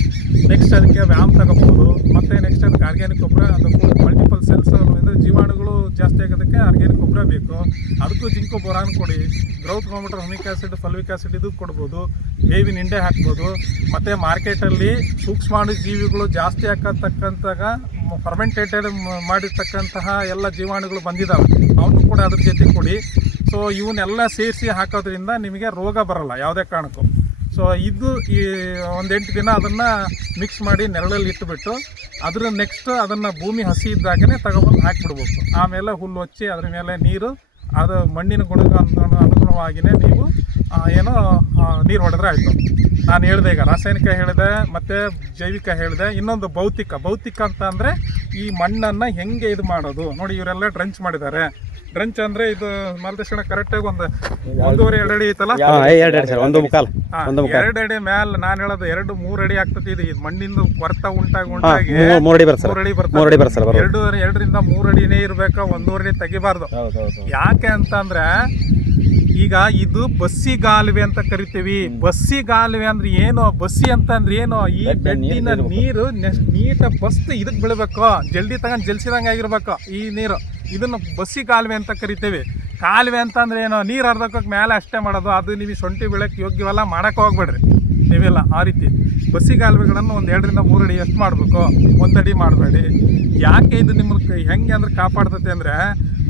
ನೆಕ್ಸ್ಟ್ ಅದಕ್ಕೆ ವ್ಯಾಮ್ ತಗೋಬೋದು ಮತ್ತು ನೆಕ್ಸ್ಟ್ ಅದಕ್ಕೆ ಆರ್ಗ್ಯಾನಿಕ್ ಗೊಬ್ಬರ, ಅದು ಮಲ್ಟಿಪಲ್ ಸೆಲ್ಸ್ ಅಂದರೆ ಜೀವಾಣುಗಳು ಜಾಸ್ತಿ ಆಗೋದಕ್ಕೆ ಆರ್ಗ್ಯಾನಿಕ್ ಗೊಬ್ಬರ ಬೇಕು. ಅದಕ್ಕೂ ಜಿಂಕು, ಬೋರಾನ್ ಕೊಡಿ. ಗ್ರೌತ್ ಗೋಮೀಟರ್ ಹುಮಿಕ್ ಆಸಿಡ್ ಫಲ್ವಿಕ್ ಆಸಿಡ್ ಇದು ಕೊಡ್ಬೋದು. ಬೇವಿನ ಹಿಂಡೆ ಹಾಕ್ಬೋದು. ಮತ್ತು ಮಾರ್ಕೆಟಲ್ಲಿ ಸೂಕ್ಷ್ಮಾಣು ಜೀವಿಗಳು ಜಾಸ್ತಿ ಹಾಕತಕ್ಕಂತಾಗ ಫರ್ಮೆಂಟೇಟೆಡ್ ಮಾಡಿರ್ತಕ್ಕಂತಹ ಎಲ್ಲ ಜೀವಾಣುಗಳು ಬಂದಿದ್ದಾವೆ ಅವನು ಕೂಡ ಅದ್ರ ಜೊತೆ ಕೊಡಿ. ಸೊ ಇವನ್ನೆಲ್ಲ ಸೇರಿಸಿ ಹಾಕೋದ್ರಿಂದ ನಿಮಗೆ ರೋಗ ಬರಲ್ಲ, ಯಾವುದೇ ಕಾರಣಕ್ಕೂ. ಸೊ ಇದು ಈ ಒಂದು ಎಂಟು ದಿನ ಅದನ್ನು ಮಿಕ್ಸ್ ಮಾಡಿ ನೆರಳಲ್ಲಿ ಇಟ್ಟುಬಿಟ್ಟು ಅದ್ರ ನೆಕ್ಸ್ಟ್ ಅದನ್ನು ಭೂಮಿ ಹಸಿ ಇದ್ದಾಗನೇ ತಗೊಂಡು ಹಾಕಿಬಿಡ್ಬೇಕು. ಆಮೇಲೆ ಹುಲ್ಲು ಹಚ್ಚಿ ಅದ್ರ ಮೇಲೆ ನೀರು, ಅದು ಮಣ್ಣಿನ ಗುಣಗಳ ಅನುಗುಣವಾಗಿಯೇ ನೀವು ಏನೋ ನೀರು ಹೊಡೆದ್ರೆ ಆಯಿತು. ನಾನು ಹೇಳಿದೆ ಈಗ ರಾಸಾಯನಿಕ ಹೇಳಿದೆ ಮತ್ತು ಜೈವಿಕ ಹೇಳಿದೆ ಇನ್ನೊಂದು ಭೌತಿಕ. ಭೌತಿಕ ಅಂತ ಅಂದರೆ ಈ ಮಣ್ಣನ್ನು ಹೆಂಗೆ ಇದು ಮಾಡೋದು? ನೋಡಿ ಇವರೆಲ್ಲ ಡ್ರಂಚ್ ಮಾಡಿದ್ದಾರೆ. ಡ್ರಂಚ್ ಅಂದ್ರೆ ಇದು ಮಾರ್ಗದರ್ಶನ ಕರೆಕ್ಟಾಗಿ ಒಂದು ಒಂದೂವರೆ ಎರಡು ಅಡಿ ಐತಲ್ಲ ಎರಡು ಒಂದು ಅಡಿ ಮ್ಯಾಲ ನಾನು ಹೇಳೋದು ಎರಡು ಮೂರ್ ಅಡಿ ಆಗ್ತತಿ ಇದು. ಮಣ್ಣಿಂದ ಕೊರತ ಉಂಟಾಗಿ ಉಂಟಾಗಿ ಮೂರು ಅಡಿ ಬರೋದು. ಎರಡು ಎರಡರಿಂದ ಮೂರು ಅಡಿನೇ ಇರಬೇಕು ಒಂದೂವರೆ ಅಡಿ ತೆಗಿಬಾರ್ದು. ಯಾಕೆ ಅಂತಂದ್ರೆ ಈಗ ಇದು ಬಸ್ಸಿಗಾಲುವೆ ಅಂತ ಕರಿತೀವಿ. ಬಸ್ಸಿಗಾಲುವೆ ಅಂದ್ರೆ ಏನೋ? ಬಸ್ಸಿ ಅಂತಂದ್ರೆ ಏನೋ? ಈ ಬೆಡ್ಡಿನ ನೀರು ನೀಟ ಬಸ್ ಇದಕ್ ಬೀಳ್ಬೇಕು. ಜಲ್ದಿ ತಗೊಂಡ್ ಜಲ್ಸಿದಂಗ ಆಗಿರ್ಬೇಕು ಈ ನೀರು. ಇದನ್ನ ಬಸ್ಸಿ ಕಾಲುವೆ ಅಂತ ಕರಿತೀವಿ. ಕಾಲುವೆ ಅಂತಂದ್ರೆ ಏನೋ? ನೀರು ಹರ್ದಕ್ಕೆ ಮೇಲೆ ಅಷ್ಟೇ ಮಾಡೋದು. ಅದು ನೀವು ಸೊಂಟಿ ಬೀಳಕ್ಕೆ ಯೋಗ್ಯವಲ್ಲ ಮಾಡಕ್ಕೆ ಹೋಗ್ಬೇಡ್ರಿ. ನೀವೆಲ್ಲ ಆ ರೀತಿ. ಬಸ್ಸಿ ಕಾಲುವೆಗಳನ್ನು ಒಂದು ಎರಡರಿಂದ ಮೂರು ಅಡಿ ಎಷ್ಟು ಮಾಡಬೇಕು. ಒಂದಡಿ ಮಾಡಬೇಡಿ. ಯಾಕೆ ಇದು ನಿಮ್ಗೆ ಹೆಂಗೆ ಅಂದ್ರೆ ಕಾಪಾಡ್ತೈತೆ ಅಂದರೆ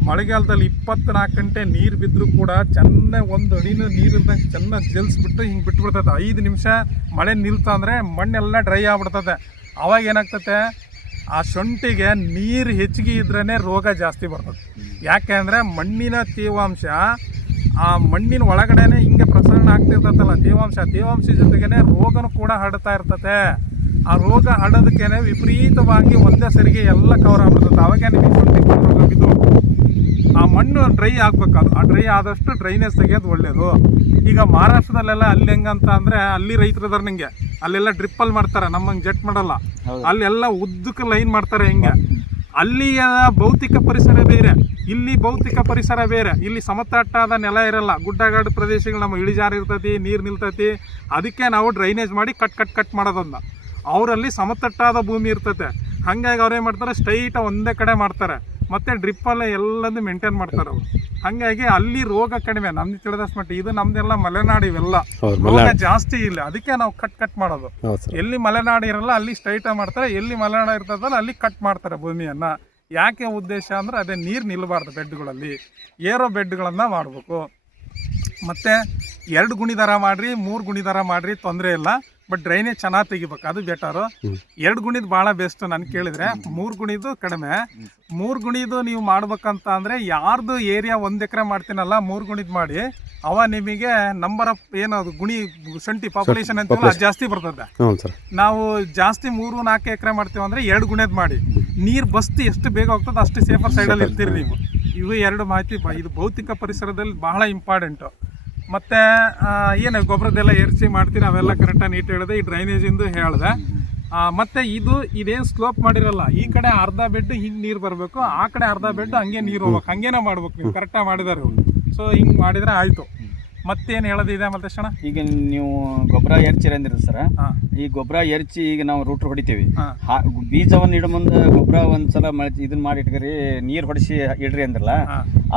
ಮಳೆಗಾಲದಲ್ಲಿ ಇಪ್ಪತ್ನಾಲ್ಕು ಗಂಟೆ ನೀರು ಬಿದ್ದರೂ ಕೂಡ ಚೆನ್ನಾಗಿ ಒಂದು ಅಡಿನ ನೀರು ಇಲ್ದಂಗೆ ಚೆನ್ನಾಗಿ ಜಲ್ಸ್ಬಿಟ್ಟು ಹಿಂಗೆ ಬಿಟ್ಬಿಡ್ತದೆ. ಐದು ನಿಮಿಷ ಮಳೆ ನಿಲ್ತ ಅಂದರೆ ಮಣ್ಣೆಲ್ಲ ಡ್ರೈ ಆಗ್ಬಿಡ್ತದೆ. ಅವಾಗ ಏನಾಗ್ತದೆ? ಆ ಶುಂಠಿಗೆ ನೀರು ಹೆಚ್ಚಿಗೆ ಇದ್ರೇ ರೋಗ ಜಾಸ್ತಿ ಬರ್ತದೆ. ಯಾಕೆ ಅಂದರೆ ಮಣ್ಣಿನ ತೇವಾಂಶ, ಆ ಮಣ್ಣಿನ ಒಳಗಡೆ ಹಿಂಗೆ ಪ್ರಸರಣ ಆಗ್ತಿರ್ತೈತಲ್ಲ ತೇವಾಂಶ ತೇವಾಂಶ ಜೊತೆಗೇನೆ ರೋಗನೂ ಕೂಡ ಹರಡ್ತಾ ಇರ್ತದೆ ಆ ರೋಗ ಹರಡೋದಕ್ಕೇನೆ ವಿಪರೀತವಾಗಿ ಒಂದೇ ಸರಿಗೆ ಎಲ್ಲ ಕವರ್ ಆಗ್ಬಿಡ್ತದೆ ಅವಾಗ ನಿಮಗೆ ಮಣ್ಣು ಡ್ರೈ ಆಗಬೇಕು ಅದು ಆ ಡ್ರೈ ಆದಷ್ಟು ಡ್ರೈನೇಜ್ ತೆಗೆಯೋದು ಒಳ್ಳೇದು. ಈಗ ಮಹಾರಾಷ್ಟ್ರದಲ್ಲೆಲ್ಲ ಅಲ್ಲಿ ಹೆಂಗಂತ ಅಂದ್ರೆ ಅಲ್ಲಿ ರೈತರು ಇದಾರೆ ನಿಂಗೆ. ಅಲ್ಲೆಲ್ಲ ಡ್ರಿಪ್ಪಲ್ಲಿ ಮಾಡ್ತಾರೆ ನಮ್ಮಂಗೆ ಜೆಟ್ ಮಾಡಲ್ಲ. ಅಲ್ಲೆಲ್ಲ ಉದ್ದಕ್ಕೆ ಲೈನ್ ಮಾಡ್ತಾರೆ ಹಿಂಗೆ. ಅಲ್ಲಿಯ ಭೌತಿಕ ಪರಿಸರ ಬೇರೆ ಇಲ್ಲಿ ಭೌತಿಕ ಪರಿಸರ ಬೇರೆ ಇಲ್ಲಿ ಸಮತಟ್ಟಾದ ನೆಲ ಇರಲ್ಲ. ಗುಡ್ಡಗಾಡು ಪ್ರದೇಶಗಳು ನಮ್ಮ ಇಳಿಜಾರು ಇರ್ತೈತಿ ನೀರು ನಿಲ್ತೈತಿ. ಅದಕ್ಕೆ ನಾವು ಡ್ರೈನೇಜ್ ಮಾಡಿ ಕಟ್ ಕಟ್ ಕಟ್ ಮಾಡೋದನ್ನ ಅವರಲ್ಲಿ ಸಮತಟ್ಟಾದ ಭೂಮಿ ಇರ್ತೈತೆ. ಹಾಗಾಗಿ ಅವ್ರೇನು ಮಾಡ್ತಾರೆ? ಸ್ಟ್ರೈಟ್ ಒಂದೇ ಕಡೆ ಮಾಡ್ತಾರೆ. ಮತ್ತೆ ಡ್ರಿಪ್ಪಲ್ಲೇ ಎಲ್ಲದೂ ಮೇಂಟೈನ್ ಮಾಡ್ತಾರೆ ಅವರು. ಹಾಗಾಗಿ ಅಲ್ಲಿ ರೋಗ ಕಡಿಮೆ ನಮ್ಗೆ ತಿಳಿದಷ್ಟು ಮಟ್ಟ ಇದು ನಮ್ದೆಲ್ಲ ಮಲೆನಾಡು ಇವೆಲ್ಲ. ರೋಗ ಜಾಸ್ತಿ ಇಲ್ಲ. ಅದಕ್ಕೆ ನಾವು ಕಟ್ ಕಟ್ ಮಾಡೋದು. ಎಲ್ಲಿ ಮಲೆನಾಡು ಇರಲ್ಲ ಅಲ್ಲಿ ಸ್ಟ್ರೈಟ್ ಮಾಡ್ತಾರೆ. ಎಲ್ಲಿ ಮಲೆನಾಡು ಇರ್ತದಲ್ಲ ಅಲ್ಲಿ ಕಟ್ ಮಾಡ್ತಾರೆ ಭೂಮಿಯನ್ನ. ಯಾಕೆ ಉದ್ದೇಶ ಅಂದ್ರೆ ಅದೇ ನೀರು ನಿಲ್ಲಬಾರ್ದು ಬೆಡ್ಗಳಲ್ಲಿ. ಏರೋ ಬೆಡ್ಗಳನ್ನು ಮಾಡಬೇಕು. ಮತ್ತೆ ಎರಡು ಗುಣಿದಾರ ಮಾಡಿರಿ ಮೂರು ಗುಣಿದಾರ ಮಾಡ್ರಿ ತೊಂದರೆ ಇಲ್ಲ. ಬಟ್ ಡ್ರೈನೇಜ್ ಚೆನ್ನಾಗಿ ತೆಗಿಬೇಕು ಅದು ಬೆಟರು ಎರಡು ಗುಣಿದ್ ಭಾಳ ಬೆಸ್ಟ್ ನಾನು ಕೇಳಿದ್ರೆ ಮೂರು ಗುಣಿದು ಕಡಿಮೆ. ಮೂರು ಗುಣಿದು ನೀವು ಮಾಡ್ಬೇಕಂತ ಅಂದ್ರೆ ಯಾರ್ದು ಏರಿಯಾ ಒಂದು ಎಕರೆ ಮಾಡ್ತೀನಲ್ಲ ಮೂರು ಗುಣಿದ್ ಮಾಡಿ ಅವ ನಿಮಗೆ ನಂಬರ್ ಆಫ್ ಏನದು ಗುಣಿ ಸಂಟಿ ಪಾಪ್ಯುಲೇಷನ್ ಅಂತ ಅದು ಜಾಸ್ತಿ ಬರ್ತದೆ. ನಾವು ಜಾಸ್ತಿ ಮೂರು ನಾಲ್ಕು ಎಕರೆ ಮಾಡ್ತೀವಿ ಅಂದ್ರೆ ಎರಡು ಗುಣದ್ ಮಾಡಿ. ನೀರು ಬಸ್ತಿ ಎಷ್ಟು ಬೇಗ ಹೋಗ್ತದೆ ಅಷ್ಟು ಸೇಫರ್ ಸೈಡಲ್ಲಿ ಇರ್ತೀರಿ ನೀವು. ಇವು ಎರಡು ಮಾಹಿತಿ ಇದು ಭೌತಿಕ ಪರಿಸರದಲ್ಲಿ ಬಹಳ ಇಂಪಾರ್ಟೆಂಟು ಮತ್ತು ಏನು ಗೊಬ್ಬರದೆಲ್ಲ ಎರ್ಚಿ ಮಾಡ್ತೀನಿ ಅವೆಲ್ಲ ಕರೆಕ್ಟಾಗಿ ನೀಟ್ ಹೇಳಿದೆ. ಈ ಡ್ರೈನೇಜಿಂದು ಹೇಳಿದೆ. ಮತ್ತು ಇದು, ಇದೇನು ಸ್ಲೋಪ್ ಮಾಡಿರಲ್ಲ, ಈ ಕಡೆ ಅರ್ಧ ಬೆಡ್ ಹಿಂಗೆ ನೀರು ಬರಬೇಕು, ಆ ಕಡೆ ಅರ್ಧ ಬೆಡ್ ಹಂಗೆ ನೀರು ಹೋಗ್ಬೇಕು. ಹಂಗೇನೆ ಮಾಡ್ಬೇಕು ನೀವು. ಕರೆಕ್ಟಾಗಿ ಮಾಡಿದಾರೆ ಸೊ ಹಿಂಗೆ ಮಾಡಿದರೆ ಆಯಿತು. ಮತ್ತೇನು ಹೇಳೋದಿದೆ ಮತ್ತೆ ಶಣ ಈಗ ನೀವು ಗೊಬ್ಬರ ಎರ್ಚಿರಿ ಅಂದಿರ ಸರ್. ಈ ಗೊಬ್ಬರ ಎರ್ಚಿ ಈಗ ನಾವು ರೂಟ್ರ್ ಹೊಡಿತೀವಿ. ಬೀಜವನ್ನು ಇಡ ಮುಂದೆ ಗೊಬ್ಬರ ಒಂದ್ಸಲ ಮಳೆ ಇದನ್ನ ಮಾಡಿ ಇಟ್ಕರಿ ನೀರು ಹೊಡಿಸಿ ಇಡ್ರಿ ಅಂದ್ರಲ್ಲ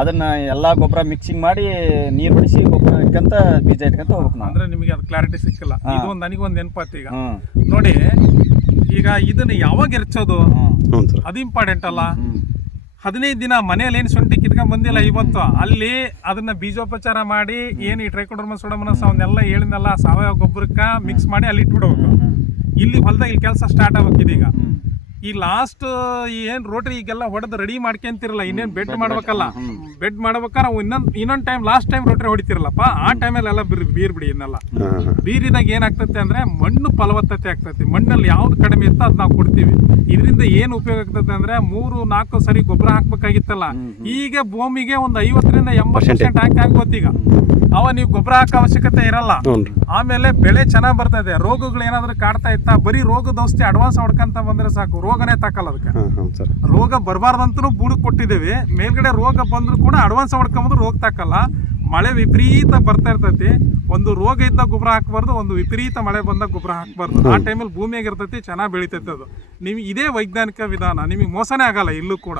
ಅದನ್ನ ಎಲ್ಲಾ ಗೊಬ್ಬರ ಮಿಕ್ಸಿಂಗ್ ಮಾಡಿ ನೀರು ಹೊಡಿಸಿ ಗೊಬ್ಬರ ಇಟ್ಕಂತ ಬೀಜ ಇಟ್ಕಂತ ಹೋಗ್ಬೇಕು ನಾವು. ಅಂದ್ರೆ ನಿಮಗೆ ಅದು ಕ್ಲಾರಿಟಿ ಸಿಕ್ಕಿಲ್ಲ. ಇದು ಒಂದು ನನಗೊಂದು ನೆನಪಾತು ಈಗ. ನೋಡಿ ಈಗ ಇದನ್ನ ಯಾವಾಗ ಎರ್ಚೋದು? ಅದು ಇಂಪಾರ್ಟೆಂಟ್ ಅಲ್ಲ. ಹದಿನೈದು ದಿನ ಮನೆಯಲ್ಲಿ ಏನು ಶುಂಠಿ ಕಿತ್ಕೊಂಡ್ ಬಂದಿಲ್ಲ ಇವತ್ತು ಅಲ್ಲಿ ಅದನ್ನ ಬೀಜೋಪಚಾರ ಮಾಡಿ ಏನು ಈ ಟ್ರೈಕೋಡರ್ಮ ಸೋಡಮನಸ್ ಅವನ್ನೆಲ್ಲ ಹೇಳಿದ್ನಲ್ಲ ಸಾವಯವ ಗೊಬ್ಬರಕ್ಕೆ ಮಿಕ್ಸ್ ಮಾಡಿ ಅಲ್ಲಿ ಇಟ್ಬಿಡ್ಬೇಕು. ಇಲ್ಲಿ ಹೊಲದಾಗ ಇಲ್ಲಿ ಕೆಲಸ ಸ್ಟಾರ್ಟ್ ಆಗ್ಬೇಕಿದೆ ಈಗ ಈ ಲಾಸ್ಟ್ ಏನು ರೋಟ್ರಿ ಈಗೆಲ್ಲ ಹೊಡೆದು ರೆಡಿ ಮಾಡ್ಕೊಂತಿರಲ್ಲ ಇನ್ನೇನ್ ಬೆಟ್ ಮಾಡ್ಬೇಕಲ್ಲ. ಬೆಡ್ ನಾವು ಇನ್ನೊಂದ್ ಇನ್ನೊಂದ್ ಟೈಮ್ ಲಾಸ್ಟ್ ಟೈಮ್ ರೋಟ್ರಿ ಹೊಡಿತಿರಲ್ಲಪ್ಪ ಆ ಟೈಮಲ್ಲಿ ಎಲ್ಲ ಬೀರ್ ಬೀರ್ ಬಿಡಿ ಇನ್ನೆಲ್ಲ. ಬೀರಿದಾಗ ಏನಾಗ್ತತೆ ಅಂದ್ರೆ ಮಣ್ಣು ಫಲವತ್ತತೆ ಆಗ್ತೈತಿ. ಮಣ್ಣಲ್ಲಿ ಯಾವ್ದು ಕಡಿಮೆ ಇರ್ತೋ ಅದ್ ನಾವು ಕೊಡ್ತೀವಿ. ಇದರಿಂದ ಏನ್ ಉಪಯೋಗ ಆಗ್ತದೆ ಅಂದ್ರೆ ಮೂರು ನಾಲ್ಕು ಸರಿ ಗೊಬ್ಬರ ಹಾಕ್ಬೇಕಾಗಿತ್ತಲ್ಲ ಈಗ ಭೂಮಿಗೆ ಒಂದು ಐವತ್ತರಿಂದ ಎಂಬತ್ತು ಪರ್ಸೆಂಟ್ ಹಾಕಿ ಈಗ ಅವ ನೀವು ಗೊಬ್ಬರ ಹಾಕೋ ಅವಶ್ಯಕತೆ ಇರಲ್ಲ. ಆಮೇಲೆ ಬೆಳೆ ಚೆನ್ನಾಗಿ ಬರ್ತದೆ ರೋಗಗಳು ಏನಾದ್ರೂ ಕಾಡ್ತಾ ಇತ್ತಾ ಬರೀ ರೋಗದ ಔಷಧಿ ಅಡ್ವಾನ್ಸ್ ಹೊಡ್ಕಂತ ಬಂದ್ರೆ ಸಾಕು. ರೋಗನೇ ತಕ್ಕಲ್ಲ ಅದಕ್ಕೆ. ರೋಗ ಬರಬಾರ್ದಂತೂ ಬೂಡ್ ಕೊಟ್ಟಿದ್ದೀವಿ. ಮೇಲ್ಗಡೆ ರೋಗ ಬಂದ್ರು ಕೂಡ ಅಡ್ವಾನ್ಸ್ ಹೊಡ್ಕೊಂಬಂದ್ರು ರೋಗ ತಾಕಲ್ಲ. ಮಳೆ ವಿಪರೀತ ಬರ್ತಾ ಇರ್ತೈತಿ. ಒಂದು ರೋಗ ಇದ್ದಾಗ ಗೊಬ್ಬರ ಹಾಕಬಾರ್ದು ಒಂದು ವಿಪರೀತ ಮಳೆ ಬಂದಾಗ ಗೊಬ್ಬರ ಹಾಕಬಾರ್ದು. ಆ ಟೈಮಲ್ಲಿ ಭೂಮಿಯಾಗ ಇರ್ತೈತಿ ಚೆನ್ನಾಗಿ ಬೆಳಿತೈತೆ ಅದು. ನಿಮ್ಗೆ ಇದೇ ವೈಜ್ಞಾನಿಕ ವಿಧಾನ ನಿಮಗೆ ಮೋಸನೇ ಆಗಲ್ಲ ಇಲ್ಲೂ ಕೂಡ.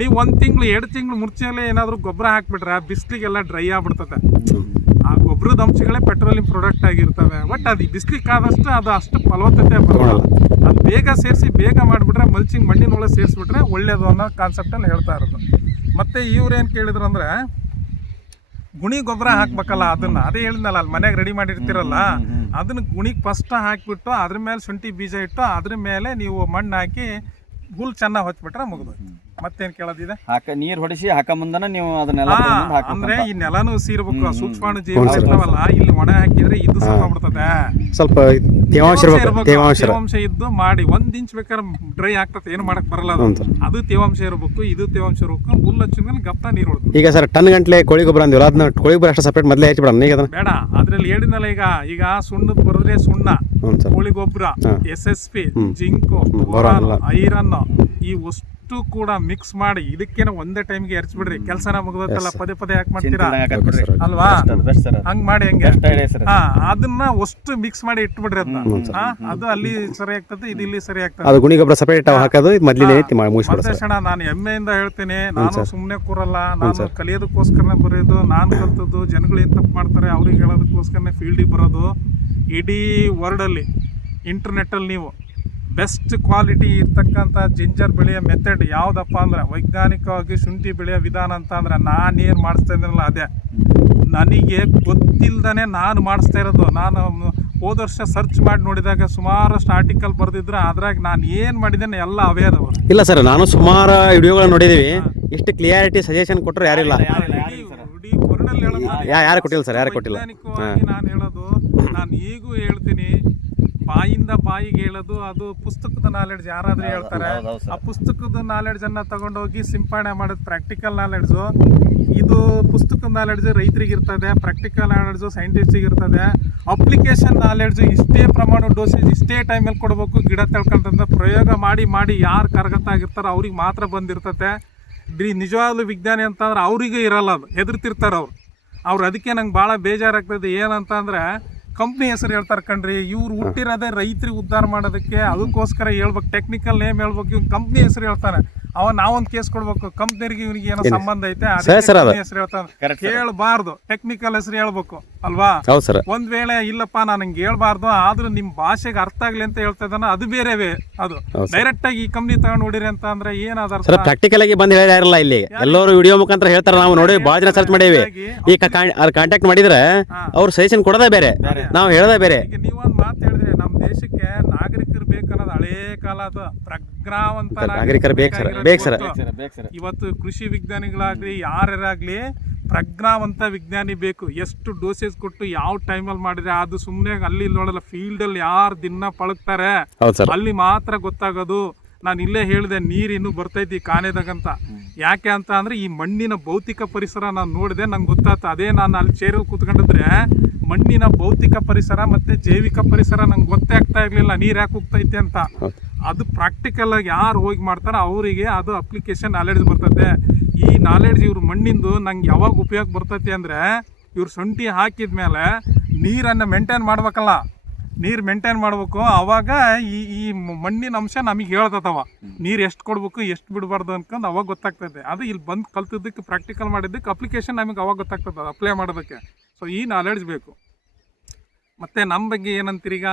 ನೀವು ಒಂದು ತಿಂಗಳು ಎರಡು ತಿಂಗಳು ಮುಂಚೆಲೆ ಏನಾದರೂ ಗೊಬ್ಬರ ಹಾಕ್ಬಿಟ್ರೆ ಆ ಬಿಸಿಲಿಗೆಲ್ಲ ಡ್ರೈ ಆಗ್ಬಿಡ್ತದೆ ಆ ಗೊಬ್ಬರದ ಅಂಶಗಳೇ ಪೆಟ್ರೋಲಿಯಂ ಪ್ರಾಡಕ್ಟ್ ಆಗಿರ್ತವೆ. ಬಟ್ ಅದು ಬಿಸಿಲಿಗೆ ಆದಷ್ಟು ಅದು ಅಷ್ಟು ಫಲವತ್ತತೆ ಬರೋಲ್ಲ. ಅದು ಬೇಗ ಸೇರಿಸಿ ಬೇಗ ಮಾಡಿಬಿಟ್ರೆ ಮಲ್ಚಿಂಗ್ ಮಣ್ಣಿನೊಳಗೆ ಸೇರಿಸ್ಬಿಟ್ರೆ ಒಳ್ಳೇದು ಅನ್ನೋ ಕಾನ್ಸೆಪ್ಟಲ್ಲಿ ಹೇಳ್ತಾ ಇರೋದು. ಮತ್ತೆ ಏನು ಕೇಳಿದ್ರು ಅಂದ್ರೆ ಗುಣಿ ಗೊಬ್ಬರ ಹಾಕ್ಬೇಕಲ್ಲ ಅದನ್ನ. ಅದೇ ಹೇಳಿದ್ನಲ್ಲ ಅಲ್ಲಿ ಮನೆಯಾಗ ರೆಡಿ ಮಾಡಿರ್ತಿರಲ್ಲ ಅದನ್ನ ಗುಣಿಗೆ ಫಸ್ಟ್ ಹಾಕಿಬಿಟ್ಟು ಅದ್ರ ಮೇಲೆ ಶುಂಠಿ ಬೀಜ ಇಟ್ಟು ಅದ್ರ ಮೇಲೆ ನೀವು ಮಣ್ಣು ಹಾಕಿ ಹುಲ್ ಚೆನ್ನಾಗಿ ಹೊಚ್ಬಿಟ್ರೆ ಮುಗಿದು. ಮತ್ತೇನ್ ಕೇಳೋದಿದೆ? ಹಾಕ ನೀರ್ ಹೊಡಿಸಿ ಹಾಕ ಮುಂದನ ನೀವು ಅದನ್ನೆಲ್ಲ ತಗೊಂಡ್. ಅಂದ್ರೆ ಈ ನೆಲನು ಸೀರ್ಬೇಕು ಆ ಸೂಕ್ಷ್ಮಾಣು ಜೀವಿ ಇರ್ತಾವಲ್ಲ ಇಲ್ಲಿ ಒಣ ಹಾಕಿದ್ರೆ ಇದು ಸತ್ತೋಗ್ಬಿಡ್ತದೆ ಸ್ವಲ್ಪ ತೇವಾಂಶ ಇರ್ಬೇಕು. ತೇವಾಂಶ. ತೇವಾಂಶ ಇದ್ದು ಮಾಡಿ ಒಂದ್ ಇಂಚ್ ಬೇಕಾದ್ರೆ ಡ್ರೈ ಆಗ್ತದೆ ಏನು ಮಾಡಕ್ ಬರಲ್ಲ ಅದು. ಅದು ತೇವಾಂಶ ಇರಬೇಕು ಇದು ತೇವಾಂಶ ಇರ್ಬೇಕು ಹುಲ್ಲು ಹಚ್ಚಿದ ಮೇಲೆ ಗಪ್ಪ ನೀರು ಹೊಡ್ದು ಈಗ ಸರ್ ಟನ್ ಗಂಟ್ಲೆ ಕೋಳಿ ಗೊಬ್ಬರ ಅಂದಿವಲ್ಲ ಅದನ್ನ ಕೋಳಿ ಗೊಬ್ಬರ ಅಷ್ಟು ಸಪ್ರೇಟ್ ಮೊದಲೇ ಹೆಚ್ಚಿ ಬಿಡೋಣ ಈಗ ಅದನ್ನ. ಬೇಡ ಅದ್ರಲ್ಲಿ ಹೇಳಿದ್ನಲ್ಲ ಈಗ ಈಗ ಸುಣ್ಣದ ಬರದ್ರೆ ಸುಣ್ಣ. ಹ್ಞೂ ಸರ್. ಕೋಳಿ ಗೊಬ್ಬರ. S S P zinc boron iron ಈ ವಸ್ತು ಕೂಡ ಮಿಕ್ಸ್ ಮಾಡಿ ಇದಕ್ಕೇನ ಒಂದೇ ಟೈಮ್ಗೆ ಎರ್ಚ್ಬಿಡ್ರಿ. ಕೆಲಸನ ಮುಗಿದೈತಲ್ಲ ಪದೇ ಪದೇ ಯಾಕೆ ಮಾಡ್ತೀರಾ? ಅಲ್ವಾ? ಹಂಗ ಮಾಡಿ ಹಂಗೆ? ಅದನ್ನ ಅಷ್ಟು ಮಿಕ್ಸ್ ಮಾಡಿ ಇಟ್ಬಿಡ್ರಿ ಅದನ್ನ ಹಾ, ಅದು ಅಲ್ಲಿ ಸರಿ ಆಗ್ತದೆ ಇದು ಇಲ್ಲಿ ಸರಿ ಆಗ್ತದೆ. ಅದು ಗುಣಿ ಗೊಬ್ಬರ ಸಪರೇಟ್ ಹಾಕೋದು ಇದು ಮೊದಲಿನ ನಾನು ಹೆಮ್ಮೆಯಿಂದ ಹೇಳ್ತೀನಿ. ನಾನು ಸುಮ್ಮನೆ ಕೂರಲ್ಲ. ನಾನು ಕಲಿಯೋದಕ್ಕೋಸ್ಕರನೇ ಬರೆಯೋದು ನಾನು ಕಲ್ತದ್ದು ಜನಗಳು ಏನ್ ತಪ್ಪು ಮಾಡ್ತಾರೆ ಅವ್ರಿಗೆ ಹೇಳೋದಕ್ಕೋಸ್ಕರನೇ ಫೀಲ್ಡಿಗೆ ಬರೋದು. ಇಡೀ ವರ್ಲ್ಡಲ್ಲಿ ಇಂಟರ್ನೆಟ್ಟಲ್ಲಿ ನೀವು ಬೆಸ್ಟ್ ಕ್ವಾಲಿಟಿ ಇರ್ತಕ್ಕಂಥ ಜಿಂಜರ್ ಬೆಳೆಯೋ ಮೆಥಡ್ ಯಾವುದಪ್ಪ ಅಂದ್ರೆ ವೈಜ್ಞಾನಿಕವಾಗಿ ಶುಂಠಿ ಬೆಳೆಯೋ ವಿಧಾನ ಅಂತ ಅಂದ್ರೆ ನಾನೇನು ಮಾಡಿಸ್ತಾ ಇದ್ದೀನಲ್ಲ ಅದೇ. ನನಗೆ ಗೊತ್ತಿಲ್ಲದೇ ನಾನು ಮಾಡಿಸ್ತಾ ಇರೋದು. ನಾನು ಹೋದ ವರ್ಷ ಸರ್ಚ್ ಮಾಡಿ ನೋಡಿದಾಗ ಸುಮಾರಷ್ಟು ಆರ್ಟಿಕಲ್ ಬರೆದಿದ್ರೆ ಅದ್ರಾಗ ನಾನು ಏನು ಮಾಡಿದ್ದೇನೆ ಎಲ್ಲ ಅವೇ ಅದಾವ ಇಲ್ಲ ಸರ್ ನಾನು ಸುಮಾರು ವಿಡಿಯೋಗಳನ್ನ ನೋಡಿದ್ದೀವಿ ಇಷ್ಟು ಕ್ಲಿಯಾರಿಟಿ ಸಜೆಷನ್ ಕೊಟ್ಟರು ಯಾರಿಲ್ಲ ಇಡೀ ವರ್ಲ್ಡಲ್ಲಿ ಹೇಳೋದು ಯಾರು ಕೊಟ್ಟಿಲ್ಲ ಸರ್ ಯಾರು ಕೊಟ್ಟಿಲ್ಲ. ವೈಜ್ಞಾನಿಕವಾಗಿ ನಾನು ಹೇಳೋದು ನಾನು ಈಗೂ ಹೇಳ್ತೀನಿ ಬಾಯಿಂದ ಬಾಯಿಗೆ ಹೇಳೋದು ಅದು ಪುಸ್ತಕದ ನಾಲೆಡ್ಜ್ ಯಾರಾದ್ರೂ ಹೇಳ್ತಾರೆ. ಆ ಪುಸ್ತಕದ ನಾಲೆಡ್ಜ್ ಅನ್ನ ತಗೊಂಡೋಗಿ ಸಿಂಪಡಣೆ ಮಾಡೋದು ಪ್ರಾಕ್ಟಿಕಲ್ ನಾಲೆಡ್ಜು ಇದು ಪುಸ್ತಕದ ನಾಲೆಡ್ಜ್ ರೈತರಿಗೆ ಇರ್ತದೆ ಪ್ರಾಕ್ಟಿಕಲ್ ನಾಲೆಡ್ಜು ಸೈಂಟಿಸ್ಟಿಗೆ ಇರ್ತದೆ. ಅಪ್ಲಿಕೇಶನ್ ನಾಲೆಡ್ಜು ಇಷ್ಟೇ ಪ್ರಮಾಣ ಡೋಸೇಜ್ ಇಷ್ಟೇ ಟೈಮಲ್ಲಿ ಕೊಡಬೇಕು. ಗಿಡ ತಳ್ಕೊಂತಂದ್ರೆ ಪ್ರಯೋಗ ಮಾಡಿ ಮಾಡಿ ಯಾರು ಕರಗತ್ತಾಗಿರ್ತಾರೋ ಅವ್ರಿಗೆ ಮಾತ್ರ ಬಂದಿರ್ತತೆ. ಬಿ ನಿಜವಾಗ್ಲೂ ವಿಜ್ಞಾನಿ ಅಂತಂದ್ರೆ ಅವರಿಗೆ ಇರಲ್ಲ ಅದು. ಹೆದರ್ತಿರ್ತಾರೆ ಅವ್ರು. ಅವ್ರು ಅದಕ್ಕೆ ನಂಗೆ ಭಾಳ ಬೇಜಾರಾಗ್ತದೆ. ಏನಂತ ಅಂದ್ರೆ ಕಂಪ್ನಿ ಹೆಸರು ಹೇಳ್ತಾರೆ ಕಣ್ರಿ. ಇವ್ರು ಹುಟ್ಟಿರೋದೇ ರೈತರಿಗೆ ಉದ್ಧಾರ ಮಾಡೋದಕ್ಕೆ, ಅದಕ್ಕೋಸ್ಕರ ಹೇಳ್ಬೇಕು ಟೆಕ್ನಿಕಲ್ ನೇಮ್ ಹೇಳ್ಬೇಕು, ಇವ್ನು ಕಂಪ್ನಿ ಹೆಸರು ಹೇಳ್ತಾನೆ. ಅವ ನಾವೊಂದು ಕೇಸ್ ಕೊಡ್ಬೇಕು. ಕಂಪ್ನಿಗೆ ಇವನಿಗೆ ಏನೋ ಸಂಬಂಧ ಐತೆ ಸರ್, ಸರ್, ಹೆಸರು ಟೆಕ್ನಿಕಲ್ ಹೆಸರು ಹೇಳ್ಬೇಕು ಅಲ್ವಾ? ಹೌದು ಸರ್. ಒಂದ್ ವೇಳೆ ಇಲ್ಲಪ್ಪ ನಾನು ಹಂಗೆ ಹೇಳ್ಬಾರ್ದು ಆದ್ರೂ ನಿಮ್ ಭಾಷೆಗೆ ಅರ್ಥ ಆಗ್ಲಿ ಅಂತ ಹೇಳ್ತಾ ಇದ್ದಾನ ಅದು ಬೇರೆವೇ ಅದು. ಡೈರೆಕ್ಟ್ ಆಗಿ ಈ ಕಂಪ್ನಿ ತಗೊಂಡ್ ಹುಡಿರಿ ಅಂತ ಅಂದ್ರೆ ಏನ್ ಅದ ಸರ್ ಪ್ರಾಕ್ಟಿಕಲ್ ಆಗಿ ಬಂದು ಹೇಳಿರಲ್ಲ ಇಲ್ಲಿ ಎಲ್ಲರೂ ವಿಡಿಯೋ ಮುಖಾಂತರ ಹೇಳ್ತಾರೆ ನಾವು ನೋಡಿ ಬಾಜಿನ ಜನ ಸರ್ಚ್ ಮಾಡೇವಿ. ಈ ಕಾಂಟ್ಯಾಕ್ಟ್ ಮಾಡಿದ್ರೆ ಅವ್ರು ಸಜೆಷನ್ ಕೊಡದೇ ಬೇರೆ. ನಾವು ಹೇಳದೇ ಬೇರೆ. ನೀವೊಂದು ಮಾತು ಹೇಳಿದ್ರೆ ನಮ್ಮ ದೇಶಕ್ಕೆ ನಾಗರಿಕರು ಹಳೇ ಕಾಲದ ಪ್ರಜ್ಞಾವಂತ ನಾಗರಿಕರು ಬೇಕು ಸರ್, ಬೇಕಾಗಿರೋದು ಸರ್. ಇವತ್ತು. ಸರ್, ಇವತ್ತು ಕೃಷಿ ವಿಜ್ಞಾನಿಗಳಾಗ್ಲಿ ಯಾರ್ಯಾರಾಗ್ಲಿ ಪ್ರಜ್ಞಾವಂತ ವಿಜ್ಞಾನಿ ಬೇಕು. ಎಷ್ಟು ಡೋಸೇಜ್ ಕೊಟ್ಟು ಯಾವ ಟೈಮಲ್ಲಿ ಮಾಡಿದ್ರೆ ಅದು ಸುಮ್ಮನೆ ಅಲ್ಲಿ ನೋಡಲ್ಲ ನೋಡಲ್ಲ ಫೀಲ್ಡಲ್ಲಿ ಯಾರು ದಿನ ಪಳಗ್ತಾರೆ? ಅಲ್ಲಿ ಮಾತ್ರ ಗೊತ್ತಾಗೋದು. ನಾನು ಇಲ್ಲೇ ಹೇಳಿದೆ ನೀರು ಇನ್ನೂ ಬರ್ತೈತಿ ಕಾನೆದಾಗಂತ ಯಾಕೆ ಅಂತ ಅಂದ್ರೆ ಈ ಮಣ್ಣಿನ ಭೌತಿಕ ಪರಿಸರ ನಾನು ನೋಡಿದೆ ನಂಗೆ ಗೊತ್ತಾಯ್ತು ಅದೇ ನಾನು ಅಲ್ಲಿ ಚೇರಲ್ಲಿ ಕೂತ್ಕೊಂಡಿದ್ರೆ ಮಣ್ಣಿನ ಭೌತಿಕ ಪರಿಸರ ಮತ್ತೆ ಜೈವಿಕ ಪರಿಸರ ನಂಗೆ ಗೊತ್ತೇ ಆಗ್ತಾ ಇರ್ಲಿಲ್ಲ. ನೀರು ಯಾಕೆ ಹೋಗ್ತೈತೆ ಅಂತ. ಅದು ಪ್ರಾಕ್ಟಿಕಲ್ ಆಗಿ ಯಾರು ಹೋಗಿ ಮಾಡ್ತಾರೋ ಅವರಿಗೆ ಅದು ಅಪ್ಲಿಕೇಶನ್ ನಾಲೆಡ್ಜ್ ಬರ್ತೈತೆ. ಈ ನಾಲೆಡ್ಜ್ ಇವ್ರ ಮಣ್ಣಿಂದು ನಂಗೆ ಯಾವಾಗ ಉಪಯೋಗ ಬರ್ತೈತಿ ಅಂದ್ರೆ ಇವ್ರು ಸೊಂಟಿ ಹಾಕಿದ ಮೇಲೆ ನೀರನ್ನು ಮೇಂಟೈನ್ ಮಾಡ್ಬೇಕಲ್ಲ. ನೀರು ಮೇಂಟೈನ್ ಮಾಡ್ಬೇಕು. ಅವಾಗ ಈ ಈ ಮಣ್ಣಿನ ಅಂಶ ನಮಗೆ ಹೇಳ್ತದವ ನೀರು ಎಷ್ಟು ಕೊಡ್ಬೇಕು ಎಷ್ಟು ಬಿಡಬಾರ್ದು ಅನ್ಕೊಂಡು ಅವಾಗ ಗೊತ್ತಾಗ್ತದೆ ಅದು ಇಲ್ಲಿ ಬಂದು ಕಲ್ತಿದ್ದಕ್ಕೆ ಪ್ರಾಕ್ಟಿಕಲ್ ಮಾಡಿದ್ದಕ್ಕೆ ಅಪ್ಲಿಕೇಶನ್ ನಮಗೆ ಅವಾಗ ಗೊತ್ತಾಗ್ತದೆ ಅಪ್ಲೈ ಮಾಡೋದಕ್ಕೆ. ಸೊ ಈ ನಾಲೆಡ್ಜ್ ಬೇಕು. ಮತ್ತೆ ನಮ್ಮ ಬಗ್ಗೆ ಏನಂತೀರಿ ಈಗ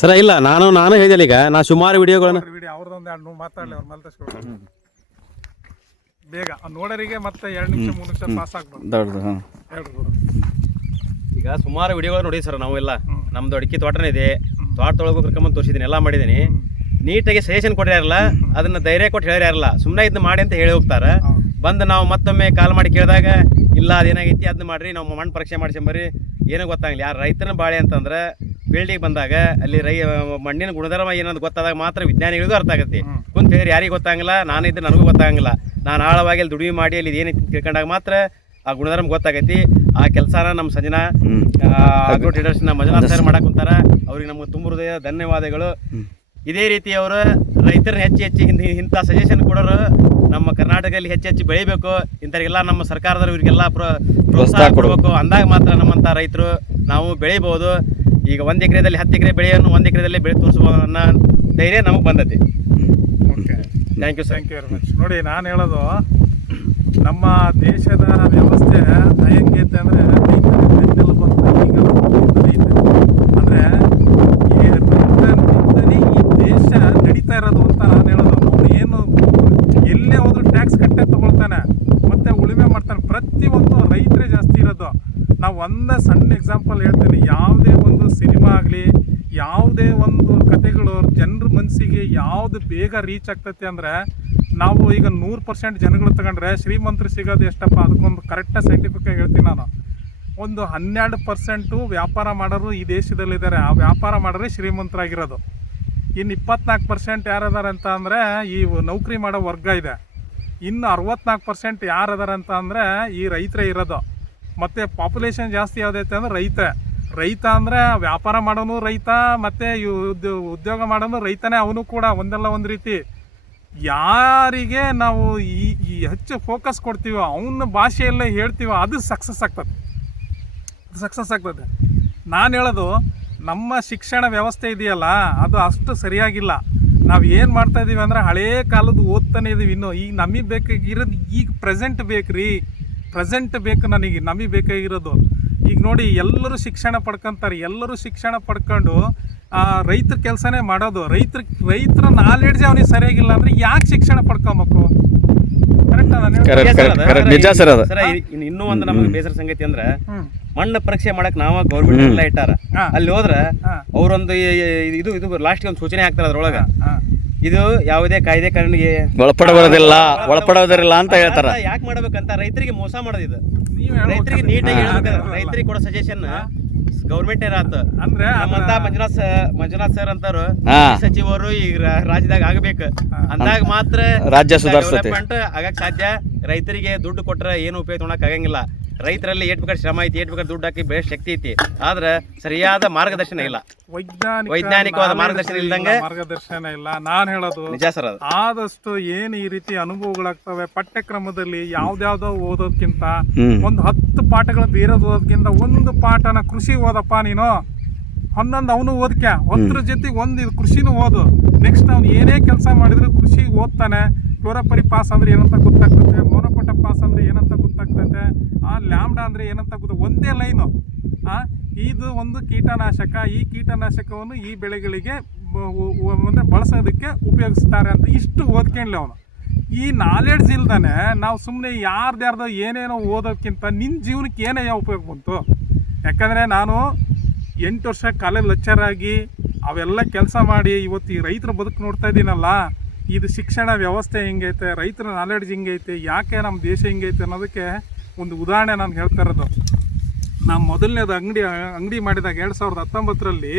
ಸರ ಇಲ್ಲ ನಾನು ನಾನು ಹೇಳಿದೆ ಈಗ ನಾ ಸುಮಾರು ವಿಡಿಯೋಗಳನ್ನ ವಿಡಿಯೋ ಅವ್ರದ್ದೊಂದು ಎರಡು ನೂರು ಮಾತಾಡಲಿ ಅವ್ರು ಮಲ್ತಸ್ಕೊಳ್ತಾರೆ ಬೇಗ ನೋಡರಿಗೆ ಮತ್ತೆ ಎರಡು ನಿಮಿಷ ಮೂರು ನಿಮಿಷ ಪಾಸ್ ಆಗ್ಬೋದು. ಹೇಳ್ರಿ. ಈಗ ಸುಮಾರು ವಿಡಿಯೋಗಳು ನೋಡಿ ಸರ್ ನಾವೆಲ್ಲ. ನಮ್ದು ಅಡಿಕೆ ತೋಟನೇ ಇದೆ. ತೋಟದೊಳಗೆ ಕರ್ಕೊಂಬಂದು ತೋರಿಸಿದ್ದೀನಿ ಎಲ್ಲ ಮಾಡಿದ್ದೀನಿ. ನೀಟಾಗಿ ಸಜೆಷನ್ ಕೊಟ್ಟಿರಲ್ಲ ಅದನ್ನ ಧೈರ್ಯ ಕೊಟ್ಟು ಹೇಳಿರಲ್ಲ ಸುಮ್ಮನೆ ಇದನ್ನ ಮಾಡಿ ಅಂತ ಹೇಳಿ ಹೋಗ್ತಾರೆ. ಬಂದು ನಾವು ಮತ್ತೊಮ್ಮೆ ಕಾಲ್ ಮಾಡಿ ಕೇಳಿದಾಗ ಇಲ್ಲ ಅದೇನಾಗೈತಿ ಅದನ್ನ ಮಾಡ್ರಿ ನಾವು ಮಣ್ಣು ಪರೀಕ್ಷೆ ಮಾಡಿಸ್ಕೊಂಬರಿ ಏನೂ ಗೊತ್ತಾಗಲಿ ಯಾರು ರೈತನ ಬಾಳೆ ಅಂತಂದ್ರೆ ಫೀಲ್ಡಿಗೆ ಬಂದಾಗ ಅಲ್ಲಿ ರೈ ಮಣ್ಣಿನ ಗುಣಧರ್ಮ ಏನಂತ ಗೊತ್ತಾದಾಗ ಮಾತ್ರ ವಿಜ್ಞಾನಿಗಳಿಗೂ ಅರ್ಥ ಆಗುತ್ತೆ. ಕುಂತ ಹೇಳಿ ಯಾರಿಗೂ ಗೊತ್ತಾಗಲ್ಲ ನಾನು ಇದ್ದು ನನಗೂ ಗೊತ್ತಾಗಂಗಿಲ್ಲ. ನಾನು ಆಳವಾಗಿ ಅಲ್ಲಿ ದುಡಿಮೆ ಮಾಡಿ ಅಲ್ಲಿ ಏನೈತಿ ತಿಳ್ಕೊಂಡಾಗ ಮಾತ್ರ ಆ ಗುಣಧರ್ಮ ಗೊತ್ತಾಗೈತಿ. ಆ ಕೆಲಸನ ನಮ್ಮ ಸಂಜನಾ ಆಗ್ರೋ ಟ್ರೇಡರ್ಸ್ನ ಮಂಜುನಾಥ್ ಸರ್ ಮಾಡಕ್ ಕುಂತಾರ. ಅವ್ರಿಗೆ ನಮ್ಗೆ ತುಂಬ ಹೃದಯ ಧನ್ಯವಾದಗಳು. ಇದೇ ರೀತಿ ಅವರು ರೈತರನ್ನ ಹೆಚ್ಚು ಹೆಚ್ಚು ಹಿಂದೆ ಇಂಥ ಸಜೆಷನ್ ಕೊಡೋರು ನಮ್ಮ ಕರ್ನಾಟಕದಲ್ಲಿ ಹೆಚ್ಚು ಹೆಚ್ಚು ಬೆಳಿಬೇಕು. ಇಂಥವ್ರಿಗೆಲ್ಲ ನಮ್ಮ ಸರ್ಕಾರದವ್ರು ಇವರಿಗೆಲ್ಲ ಪ್ರೋ ಪ್ರೋತ್ಸಾಹ ಕೊಡಬೇಕು. ಅಂದಾಗ ಮಾತ್ರ ನಮ್ಮಂಥ ರೈತರು ನಾವು ಬೆಳಿಬೋದು. ಈಗ ಒಂದು ಎಕರೆದಲ್ಲಿ ಹತ್ತು ಎಕರೆ ಬೆಳೆಯನ್ನು ಒಂದು ಎಕರೆದಲ್ಲಿ ಬೆಳೆ ತೋರಿಸ್ಬೋದು ಅನ್ನೋ ಧೈರ್ಯ ನಮಗೆ ಬಂದೈತಿ. Okay thank you sir thank you very much ನೋಡಿ ನಾನು ಹೇಳೋದು ನಮ್ಮ ದೇಶದ ವ್ಯವಸ್ಥೆ ಹೆಂಗೈತೆ ಅಂದರೆ ಬೆನ್ನೆಲುಬು ಅಂತ ಈಗ ಐತೆ. ಅಂದರೆ ಈ ರೈತನಿಂದಲೇ ಈ ದೇಶ ನಡೀತಾ ಇರೋದು ಅಂತ ನಾನು ಹೇಳೋದು. ಏನು ಎಲ್ಲೇ ಹೋದ್ರು ಟ್ಯಾಕ್ಸ್ ಕಟ್ಟೆ ತಗೊಳ್ತಾನೆ, ಮತ್ತೆ ಉಳುಮೆ ಮಾಡ್ತಾನೆ. ಪ್ರತಿಯೊಂದು ರೈತರೇ ಜಾಸ್ತಿ ಇರೋದು. ನಾವು ಒಂದೇ ಸಣ್ಣ ಎಕ್ಸಾಂಪಲ್ ಹೇಳ್ತೀನಿ. ಯಾವುದೇ ಒಂದು ಸಿನಿಮಾ ಆಗಲಿ, ಯಾವುದೇ ಒಂದು ಕತೆಗಳು ಜನರ ಮನಸ್ಸಿಗೆ ಯಾವುದು ಬೇಗ ರೀಚ್ ಆಗ್ತೈತೆ ಅಂದರೆ ನಾವು ಈಗ ನೂರು ಪರ್ಸೆಂಟ್ ಜನಗಳು ತಗೊಂಡ್ರೆ ಶ್ರೀಮಂತರು ಸಿಗೋದು ಎಷ್ಟಪ್ಪ? ಅದಕ್ಕೊಂದು ಕರೆಕ್ಟಾಗಿ ಸೈಂಟಿಫಿಕ್ ಆಗಿ ಹೇಳ್ತೀನಿ ನಾನು. ಒಂದು ಹನ್ನೆರಡು ಪರ್ಸೆಂಟು ವ್ಯಾಪಾರ ಮಾಡೋರು ಈ ದೇಶದಲ್ಲಿದ್ದಾರೆ. ಆ ವ್ಯಾಪಾರ ಮಾಡೋರೆ ಶ್ರೀಮಂತರಾಗಿರೋದು. ಇನ್ನು ಇಪ್ಪತ್ನಾಲ್ಕು ಪರ್ಸೆಂಟ್ ಯಾರದಾರೆ ಅಂತ ಅಂದರೆ ಈ ನೌಕರಿ ಮಾಡೋ ವರ್ಗ ಇದೆ. ಇನ್ನು ಅರವತ್ನಾಲ್ಕು ಪರ್ಸೆಂಟ್ ಯಾರು ಅಂತ ಅಂದರೆ ಈ ರೈತರೇ ಇರೋದು. ಮತ್ತು ಪಾಪ್ಯುಲೇಷನ್ ಜಾಸ್ತಿ ಯಾವುದೈತೆ ಅಂದ್ರೆ ರೈತ. ರೈತ ಅಂದರೆ ವ್ಯಾಪಾರ ಮಾಡೋನು ರೈತ, ಮತ್ತು ಉದ್ಯೋಗ ಮಾಡೋನು ರೈತನೇ ಅವನು ಕೂಡ ಒಂದಲ್ಲ ಒಂದು ರೀತಿ. ಯಾರಿಗೆ ನಾವು ಈ ಹೆಚ್ಚು ಫೋಕಸ್ ಕೊಡ್ತೀವೋ ಅವನ ಭಾಷೆಯಲ್ಲೇ ಹೇಳ್ತೀವೋ ಅದು ಸಕ್ಸಸ್ ಆಗ್ತದೆ. ಸಕ್ಸಸ್ ಆಗ್ತದೆ. ನಾನು ಹೇಳೋದು, ನಮ್ಮ ಶಿಕ್ಷಣ ವ್ಯವಸ್ಥೆ ಇದೆಯಲ್ಲ, ಅದು ಅಷ್ಟು ಸರಿಯಾಗಿಲ್ಲ. ನಾವು ಏನು ಮಾಡ್ತಾ ಇದೀವಿ ಅಂದರೆ ಹಳೇ ಕಾಲದ ಓದ್ತಾನೆ ಇದ್ದೀವಿ ಇನ್ನು ಈಗ ನಮಗೆ ಬೇಕಾಗಿರೋದು ಈಗ ಪ್ರೆಸೆಂಟ್ ಬೇಕು ರೀ. ಪ್ರೆಸೆಂಟ್ ಬೇಕು ನನಗೆ, ನಮಗೆ ಬೇಕಾಗಿರೋದು. ಈಗ ನೋಡಿ, ಎಲ್ಲರೂ ಶಿಕ್ಷಣ ಪಡ್ಕೊತಾರೆ. ಎಲ್ಲರೂ ಶಿಕ್ಷಣ ಪಡ್ಕೊಂಡು ರೈತರ ಕೆಲಸನೇ ಮಾಡೋದು. ರೈತರ ರೈತರ ನಾಲೆಡ್ಜ್ ಅವನಿಗೆ ಸರಿಯಾಗಿಲ್ಲ ಅಂದರೆ ಯಾಕೆ ಶಿಕ್ಷಣ ಪಡ್ಕೊಬೇಕು? ಕರೆಕ್ಟಾ ನಾನು ಹೇಳೋದು? Correct, correct, correct. ನಿಜ ಸರ್ ಅದು. ಸರ್ ಇನ್- ಇನ್ನೂ ಒಂದು ನಮಗೆ ಬೇಸರ ಸಂಗತಿ ಅಂದ್ರೆ ಮಣ್ಣ ಪರೀಕ್ಷೆ ಮಾಡಕ್ ನಾವ ಗೌರ್ಮೆಂಟ್ ಎಲ್ಲ ಇಟ್ಟಾರ. ಅಲ್ಲಿ ಹೋದ್ರ. ಅವ್ರೊಂದು ಇದು ಇದು ಲಾಸ್ಟ್ ಒಂದು ಸೂಚನೆ ಹಾಕ್ತಾರ ಅದ್ರೊಳಗ. ಇದು ಯಾವುದೇ ಕಾಯ್ದೆ ಕಾನೂನಿಗೆ ಒಳಪಡುವುದಿಲ್ಲ ಒಳಪಡುವುದಿಲ್ಲ ಅಂತ ಹೇಳ್ತಾರ. ಯಾಕೆ ಮಾಡ್ಬೇಕಂತ ರೈತರಿಗೆ ಮೋಸ ಮಾಡೋದು ಇದು. ರೈತರಿಗೆ. ನೀಟಾಗಿ ರೈತರಿಗೆ ಕೊಡೋ ಸಜೆಷನ್ ಗೌರ್ಮೆಂಟ್ ಏನಾಯ್ತು ಅಂದ್ರೆ ನಮ್ಮಂತ ಅದನ್ನ- ಮಂಜುನಾಥ್ ಮಂಜುನಾಥ್ ಸರ್ ಅಂತಾರು ಸಚಿವರು ಈಗ ರಾಜ್ಯದಾಗ ಆಗ್ಬೇಕು. ಅಂದಾಗ ಮಾತ್ರ ರಾಜ್ಯ ಸುಧಾರಿಸ್ತೈತಿ. ಡೆವಲಪ್ಮೆಂಟ್ ಆಗಕ್ ಸಾಧ್ಯ. ರೈತರಿಗೆ ದುಡ್ಡು ಕೊಟ್ರೆ ಏನು ಉಪಯೋಗ ತೊಗೊಳಕ್ ಆಗಂಗಿಲ್ಲ. ರೈತರಲ್ಲಿ ಏಟ್ ಬೇಕಾದ್ರೆ ಶ್ರಮ ಐತಿ ಏಟ್ ಬೇಕಾದ್ರೆ ದುಡ್ಡು ಹಾಕಿ ಬೆಳೆ ಶಕ್ತಿ ಐತಿ. ಆದ್ರೆ ಸರಿಯಾದ ಮಾರ್ಗದರ್ಶನ ಇಲ್ಲ. ವೈಜ್ಞಾನಿಕ ವೈಜ್ಞಾನಿಕವಾದ ಮಾರ್ಗದರ್ಶನ ಇಲ್ಲದಂಗೆ ಇಲ್ದಂಗೆ ಮಾರ್ಗದರ್ಶನ ಇಲ್ಲ. ನಾನು ಹೇಳೋದು ನಿಜ ಸರ್ ಅದು. ಆದಷ್ಟು ಏನು ಈ ರೀತಿ ಅನುಭವಗಳಾಗ್ತವೆ ಪಠ್ಯಕ್ರಮದಲ್ಲಿ ಯಾವ್ದಾವ್ದೋ ಓದೋದ್ಕಿಂತ ಒಂದು ಹತ್ತು ಪಾಠಗಳು ಬೇರೆದು ಓದೋದ್ಕಿಂತ ಒಂದು ಪಾಠನ ಕೃಷಿ ಓದಪ್ಪ ನೀನು. ಹನ್ನೊಂದು ಅವನು ಓದ್ಕ್ಯ? ಒಂದ್ರ ಜೊತೆ ಒಂದು ಇದು ಕೃಷಿನೂ ಓದು. ನೆಕ್ಸ್ಟ್ ಅವ್ನು ಏನೇ ಕೆಲಸ ಮಾಡಿದ್ರು ಕೃಷಿ ಓದ್ತಾನೆ. ಕ್ಲೋರಪರಿ ಪಾಸ್ ಅಂದ್ರೆ ಏನಂತ ಗೊತ್ತಾಗ್ತದೆ ಮೋನೋಪಟ ಪಾಸ್ ಅಂದ್ರೆ ಏನಂತ ಗೊತ್ತಾಗ್ತದೆ ಆ ಲ್ಯಾಂಬ್ಡಾ ಅಂದ್ರೆ ಏನಂತ ಗೊತ್ತ? ಒಂದೇ ಲೈನು. ಇದು ಒಂದು ಕೀಟನಾಶಕ. ಈ ಕೀಟನಾಶಕವನ್ನು ಈ ಬೆಳೆಗಳಿಗೆ ಅಂದ್ರೆ ಬಳಸೋದಕ್ಕೆ ಉಪಯೋಗಿಸ್ತಾರೆ ಅಂತ ಇಷ್ಟು ಓದ್ಕೊಂಡ್ಲಿ ಅವನು. ಈ ನಾಲೆಡ್ಜ್ ಇಲ್ದಾನೆ ನಾವು ಸುಮ್ಮನೆ ಯಾರ್ದ್ಯಾರ್ದೋ ಏನೇನೋ ಓದೋಕ್ಕಿಂತ ನಿನ್ನ ಜೀವನಕ್ಕೆ ಏನೇ ಉಪಯೋಗ ಬಂತು. ಯಾಕಂದರೆ ನಾನು ಎಂಟು ವರ್ಷ ಕಾಲೇಜ್ ಲೆಕ್ಚರ್ ಆಗಿ ಅವೆಲ್ಲ ಕೆಲಸ ಮಾಡಿ ಇವತ್ತು ಈ ರೈತರ ಬದುಕು ನೋಡ್ತಾ ಇದ್ದೀನಲ್ಲ ಇದು ಶಿಕ್ಷಣ ವ್ಯವಸ್ಥೆ ಹೆಂಗೈತೆ ರೈತರ ನಾಲೆಡ್ಜ್ ಹಿಂಗೈತೆ ಯಾಕೆ ನಮ್ಮ ದೇಶ ಹಿಂಗೈತೆ ಅನ್ನೋದಕ್ಕೆ ಒಂದು ಉದಾಹರಣೆ ನಾನು ಹೇಳ್ತಾ ಇರೋದು. ನಾನು ಮೊದಲನೇದು ಅಂಗಡಿ ಅಂಗಡಿ ಮಾಡಿದಾಗ ಎರಡು ಸಾವಿರದ ಹತ್ತೊಂಬತ್ತರಲ್ಲಿ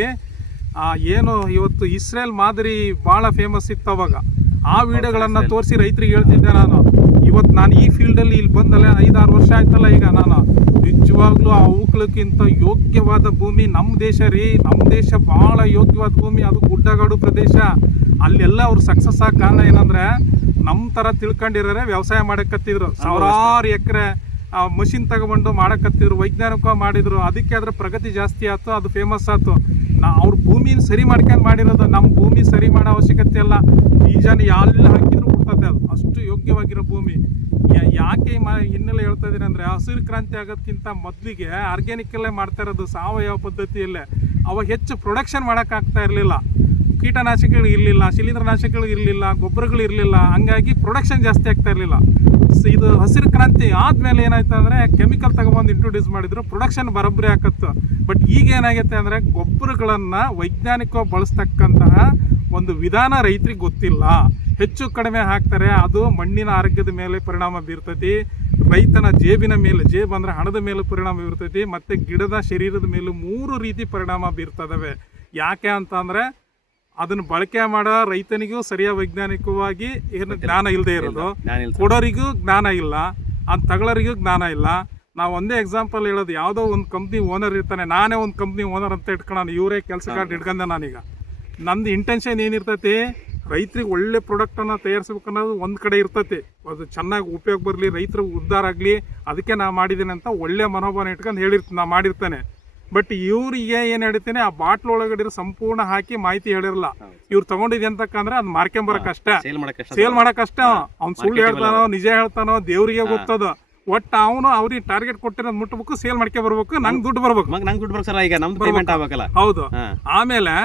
ಏನು ಇವತ್ತು ಇಸ್ರೇಲ್ ಮಾದರಿ ಭಾಳ ಫೇಮಸ್ ಇತ್ತು ಅವಾಗ. ಆ ವಿಡಿಯೋಗಳನ್ನು ತೋರಿಸಿ ರೈತರಿಗೆ ಹೇಳ್ತಿದ್ದೆ ನಾನು. ಇವತ್ತು ನಾನು ಈ ಫೀಲ್ಡಲ್ಲಿ ಇಲ್ಲಿ ಬಂದಲ್ಲ ಐದಾರು ವರ್ಷ ಆಯ್ತಲ್ಲ ಈಗ ನಾನು. ನಿಜವಾಗ್ಲೂ ಆ ಹೂಕ್ಳಕ್ಕಿಂತ ಯೋಗ್ಯವಾದ ಭೂಮಿ ನಮ್ಮ ದೇಶ ರೀ. ನಮ್ಮ ದೇಶ ಭಾಳ ಯೋಗ್ಯವಾದ ಭೂಮಿ. ಅದು ಗುಡ್ಡಗಾಡು ಪ್ರದೇಶ. ಅಲ್ಲೆಲ್ಲ ಅವ್ರು ಸಕ್ಸಸ್ ಆಗ ಕಾರಣ ಏನಂದ್ರೆ ನಮ್ಮ ಥರ ತಿಳ್ಕೊಂಡಿರೋರೆ ವ್ಯವಸಾಯ ಮಾಡಕತ್ತಿದ್ರು. ಸಾವಿರಾರು ಎಕರೆ ಮಷಿನ್ ತಗೊಂಡು ಮಾಡಕತ್ತಿದ್ರು ವೈಜ್ಞಾನಿಕ ಮಾಡಿದ್ರು. ಅದಕ್ಕೆ ಅದ್ರ ಪ್ರಗತಿ ಜಾಸ್ತಿ ಆಯ್ತು ಅದು ಫೇಮಸ್ ಆಯ್ತು. ನಾ ಅವ್ರ ಭೂಮಿನ ಸರಿ ಮಾಡ್ಕೊಂಡು ಮಾಡಿರೋದು ನಮ್ಮ ಭೂಮಿ ಸರಿ ಮಾಡೋ ಅವಶ್ಯಕತೆ ಇಲ್ಲ. ಬೀಜನ ಎಲ್ಲ ಹಾಕಿದ್ರು ಹುಡ್ತದೆ ಅದು. ಅಷ್ಟು ಯೋಗ್ಯವಾಗಿರೋ ಭೂಮಿ. ಯಾಕೆ ಮಾ ಹಿನ್ನೆಲೆ ಹೇಳ್ತಾ ಇದೀನಿ ಅಂದರೆ ಹಸಿರು ಕ್ರಾಂತಿ ಆಗೋದಕ್ಕಿಂತ ಮೊದಲಿಗೆ ಆರ್ಗ್ಯಾನಿಕಲ್ಲೇ ಮಾಡ್ತಾ ಇರೋದು ಸಾವಯವ ಪದ್ಧತಿಯಲ್ಲೇ. ಅವಾಗ ಹೆಚ್ಚು ಪ್ರೊಡಕ್ಷನ್ ಮಾಡೋಕ್ಕಾಗ್ತಾ ಇರಲಿಲ್ಲ. ಕೀಟನಾಶಕಗಳು ಇರಲಿಲ್ಲ, ಶಿಲೀಂಧ್ರನಾಶಕಗಳು ಇರಲಿಲ್ಲ, ಗೊಬ್ಬರಗಳು ಇರಲಿಲ್ಲ, ಹಂಗಾಗಿ ಪ್ರೊಡಕ್ಷನ್ ಜಾಸ್ತಿ ಆಗ್ತಾ ಇರಲಿಲ್ಲ. ಇದು ಹಸಿರು ಕ್ರಾಂತಿ ಆದಮೇಲೆ ಏನಾಯ್ತು ಅಂದರೆ ಕೆಮಿಕಲ್ ತಗೊಂಬಂದು ಇಂಟ್ರೊಡ್ಯೂಸ್ ಮಾಡಿದ್ರು ಪ್ರೊಡಕ್ಷನ್ ಬರೋಬ್ಬರಿ ಆಕತ್ತು ಬಟ್ ಈಗ ಏನಾಗೈತೆ ಅಂದರೆ ಗೊಬ್ಬರಗಳನ್ನು ವೈಜ್ಞಾನಿಕವಾಗಿ ಬಳಸ್ತಕ್ಕಂತಹ ಒಂದು ವಿಧಾನ ರೈತರಿಗೆ ಗೊತ್ತಿಲ್ಲ. ಹೆಚ್ಚು ಕಡಿಮೆ ಹಾಕ್ತಾರೆ, ಅದು ಮಣ್ಣಿನ ಆರೋಗ್ಯದ ಮೇಲೆ ಪರಿಣಾಮ ಬೀರ್ತೈತಿ, ರೈತನ ಜೇಬಿನ ಮೇಲೆ, ಜೇಬ್ ಅಂದರೆ ಹಣದ ಮೇಲೆ ಪರಿಣಾಮ ಬೀರ್ತೈತಿ, ಮತ್ತು ಗಿಡದ ಶರೀರದ ಮೇಲೂ ಮೂರು ರೀತಿ ಪರಿಣಾಮ ಬೀರ್ತದವೆ. ಯಾಕೆ ಅಂತಂದರೆ ಅದನ್ನು ಬಳಕೆ ಮಾಡೋ ರೈತನಿಗೂ ಸರಿಯಾದ ವೈಜ್ಞಾನಿಕವಾಗಿ ಏನು ಜ್ಞಾನ ಇಲ್ಲದೆ ಇರೋದು. ಕೊಡೋರಿಗೂ ಜ್ಞಾನ ಇಲ್ಲ. ಅದು ತಗೊಳ್ಳೋರಿಗೂ ಜ್ಞಾನ ಇಲ್ಲ. ನಾವು ಒಂದೇ ಎಕ್ಸಾಂಪಲ್ ಹೇಳೋದು ಯಾವುದೋ ಒಂದು ಕಂಪ್ನಿ ಓನರ್ ಇರ್ತಾನೆ. ನಾನೇ ಒಂದು ಕಂಪ್ನಿ ಓನರ್ ಅಂತ ಇಟ್ಕೊಳ್ಳೋಣ ಇವರೇ ಕೆಲಸಗಾರ ಇಟ್ಕೊಂಡೆ ನಾನೀಗ. ನಂದು ಇಂಟೆನ್ಷನ್ ಏನಿರ್ತೈತಿ? ರೈತರಿಗೆ ಒಳ್ಳೆ ಪ್ರಾಡಕ್ಟನ್ನು ತಯಾರಿಸ್ಬೇಕು ಅನ್ನೋದು ಒಂದು ಕಡೆ ಇರ್ತೈತಿ. ಅದು ಚೆನ್ನಾಗಿ ಉಪಯೋಗ ಬರಲಿ ರೈತರು ಉದ್ಧಾರ ಆಗಲಿ ಅದಕ್ಕೆ ನಾ ಮಾಡಿದ್ದೀನಿ ಅಂತ ಒಳ್ಳೆ ಮನೋಭಾವನೆ ಇಟ್ಕೊಂಡು ಹೇಳಿರ್ತೀನಿ ನಾ ಮಾಡಿರ್ತೇನೆ. ಬಟ್ ಇವ್ರಿಗೆ ಏನ್ ಹೇಳ್ತೀನಿ ಆ ಬಾಟ್ಲ್ ಒಳಗಡೆ ಸಂಪೂರ್ಣ ಹಾಕಿ ಮಾಹಿತಿ ಹೇಳಿರಲ್ಲ. ಇವ್ರು ತಗೊಂಡಿದೆ ಅಂತಕ್ಕಂದ್ರೆ ಅದ್ ಮಾರ್ಕೊಂಬರಕ್ ಅಷ್ಟೇ. ಸೇಲ್ ಮಾಡಕ್ ಸೇಲ್ ಮಾಡಕ್ ಅಷ್ಟ. ಅವ್ನ್ ಸುಳ್ಳು ಹೇಳ್ತಾನೋ ನಿಜ ಹೇಳ್ತಾನೋ ದೇವ್ರಿಗೆ ಗೊತ್ತದ ಒಟ್ಟ ಅವನು ಅವ್ರಿಗೆ ಟಾರ್ಗೆಟ್ ಕೊಟ್ಟಿರೋದ್ ಮುಟ್ಟಬೇಕು ಸೇಲ್ ಮಾಡ್ಕೆ ಬರ್ಬೇಕು ನಂಗೆ ದುಡ್ಡು ಬರ್ಬೇಕು. ನಂಗೆ ದುಡ್ಡು ಬರ್ಸಲ್ಲ ಈಗ ನಮ್ದು ಪೇಮೆಂಟ್ ಆಗ್ಬೇಕಲ್ಲ. ಹೌದು. ಆಮೇಲೆ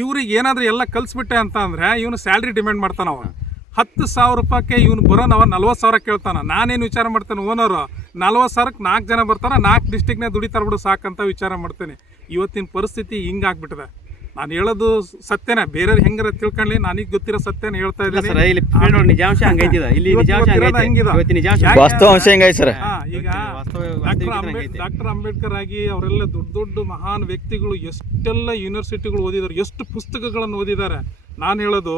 ಇವ್ರಿಗೆ ಏನಾದ್ರೂ ಎಲ್ಲ ಕಲ್ಸ್ಬಿಟ್ಟೆ ಅಂತ ಅಂದ್ರೆ ಇವನು ಸ್ಯಾಲ್ರಿ ಡಿಮ್ಯಾಂಡ್ ಮಾಡ್ತಾನ ಅವ. ಹತ್ತು ಸಾವಿರ ರೂಪಾಯಿಗೆ ಇವ್ನು ಅವ ನಲ್ವತ್ತು ಸಾವಿರ ಕೇಳ್ತಾನ. ನಾನೇನು ವಿಚಾರ ಮಾಡ್ತಾನೆ ಓನರು ನಲ್ವತ್ತು ಸಾವಿರಕ್ಕೆ ನಾಲ್ಕು ಜನ ಬರ್ತಾರೆ ನಾಲ್ಕು ಡಿಸ್ಟಿಕ್ನೇ ದುಡಿತಾರೆ ಬಿಡು ಸಾಕಂತ ವಿಚಾರ ಮಾಡ್ತೇನೆ. ಇವತ್ತಿನ ಪರಿಸ್ಥಿತಿ ಹಿಂಗಾಗ್ಬಿಟ್ಟಿದೆ. ನಾನು ಹೇಳೋದು ಸತ್ಯನೇ ಬೇರೆಯವ್ರು ಹೆಂಗಾರ ತಿಳ್ಕೊಳ್ಳಿ ನನಗೆ ಗೊತ್ತಿರೋ ಸತ್ಯನ ಹೇಳ್ತಾ ಇದ್ದೀನಿ. ಡಾಕ್ಟರ್ ಅಂಬೇಡ್ಕರ್ ಆಗಿ ಅವರೆಲ್ಲ ದೊಡ್ಡ ದೊಡ್ಡ ಮಹಾನ್ ವ್ಯಕ್ತಿಗಳು ಎಷ್ಟೆಲ್ಲ ಯೂನಿವರ್ಸಿಟಿಗಳು ಓದಿದ್ದಾರೆ ಎಷ್ಟು ಪುಸ್ತಕಗಳನ್ನು ಓದಿದ್ದಾರೆ. ನಾನು ಹೇಳೋದು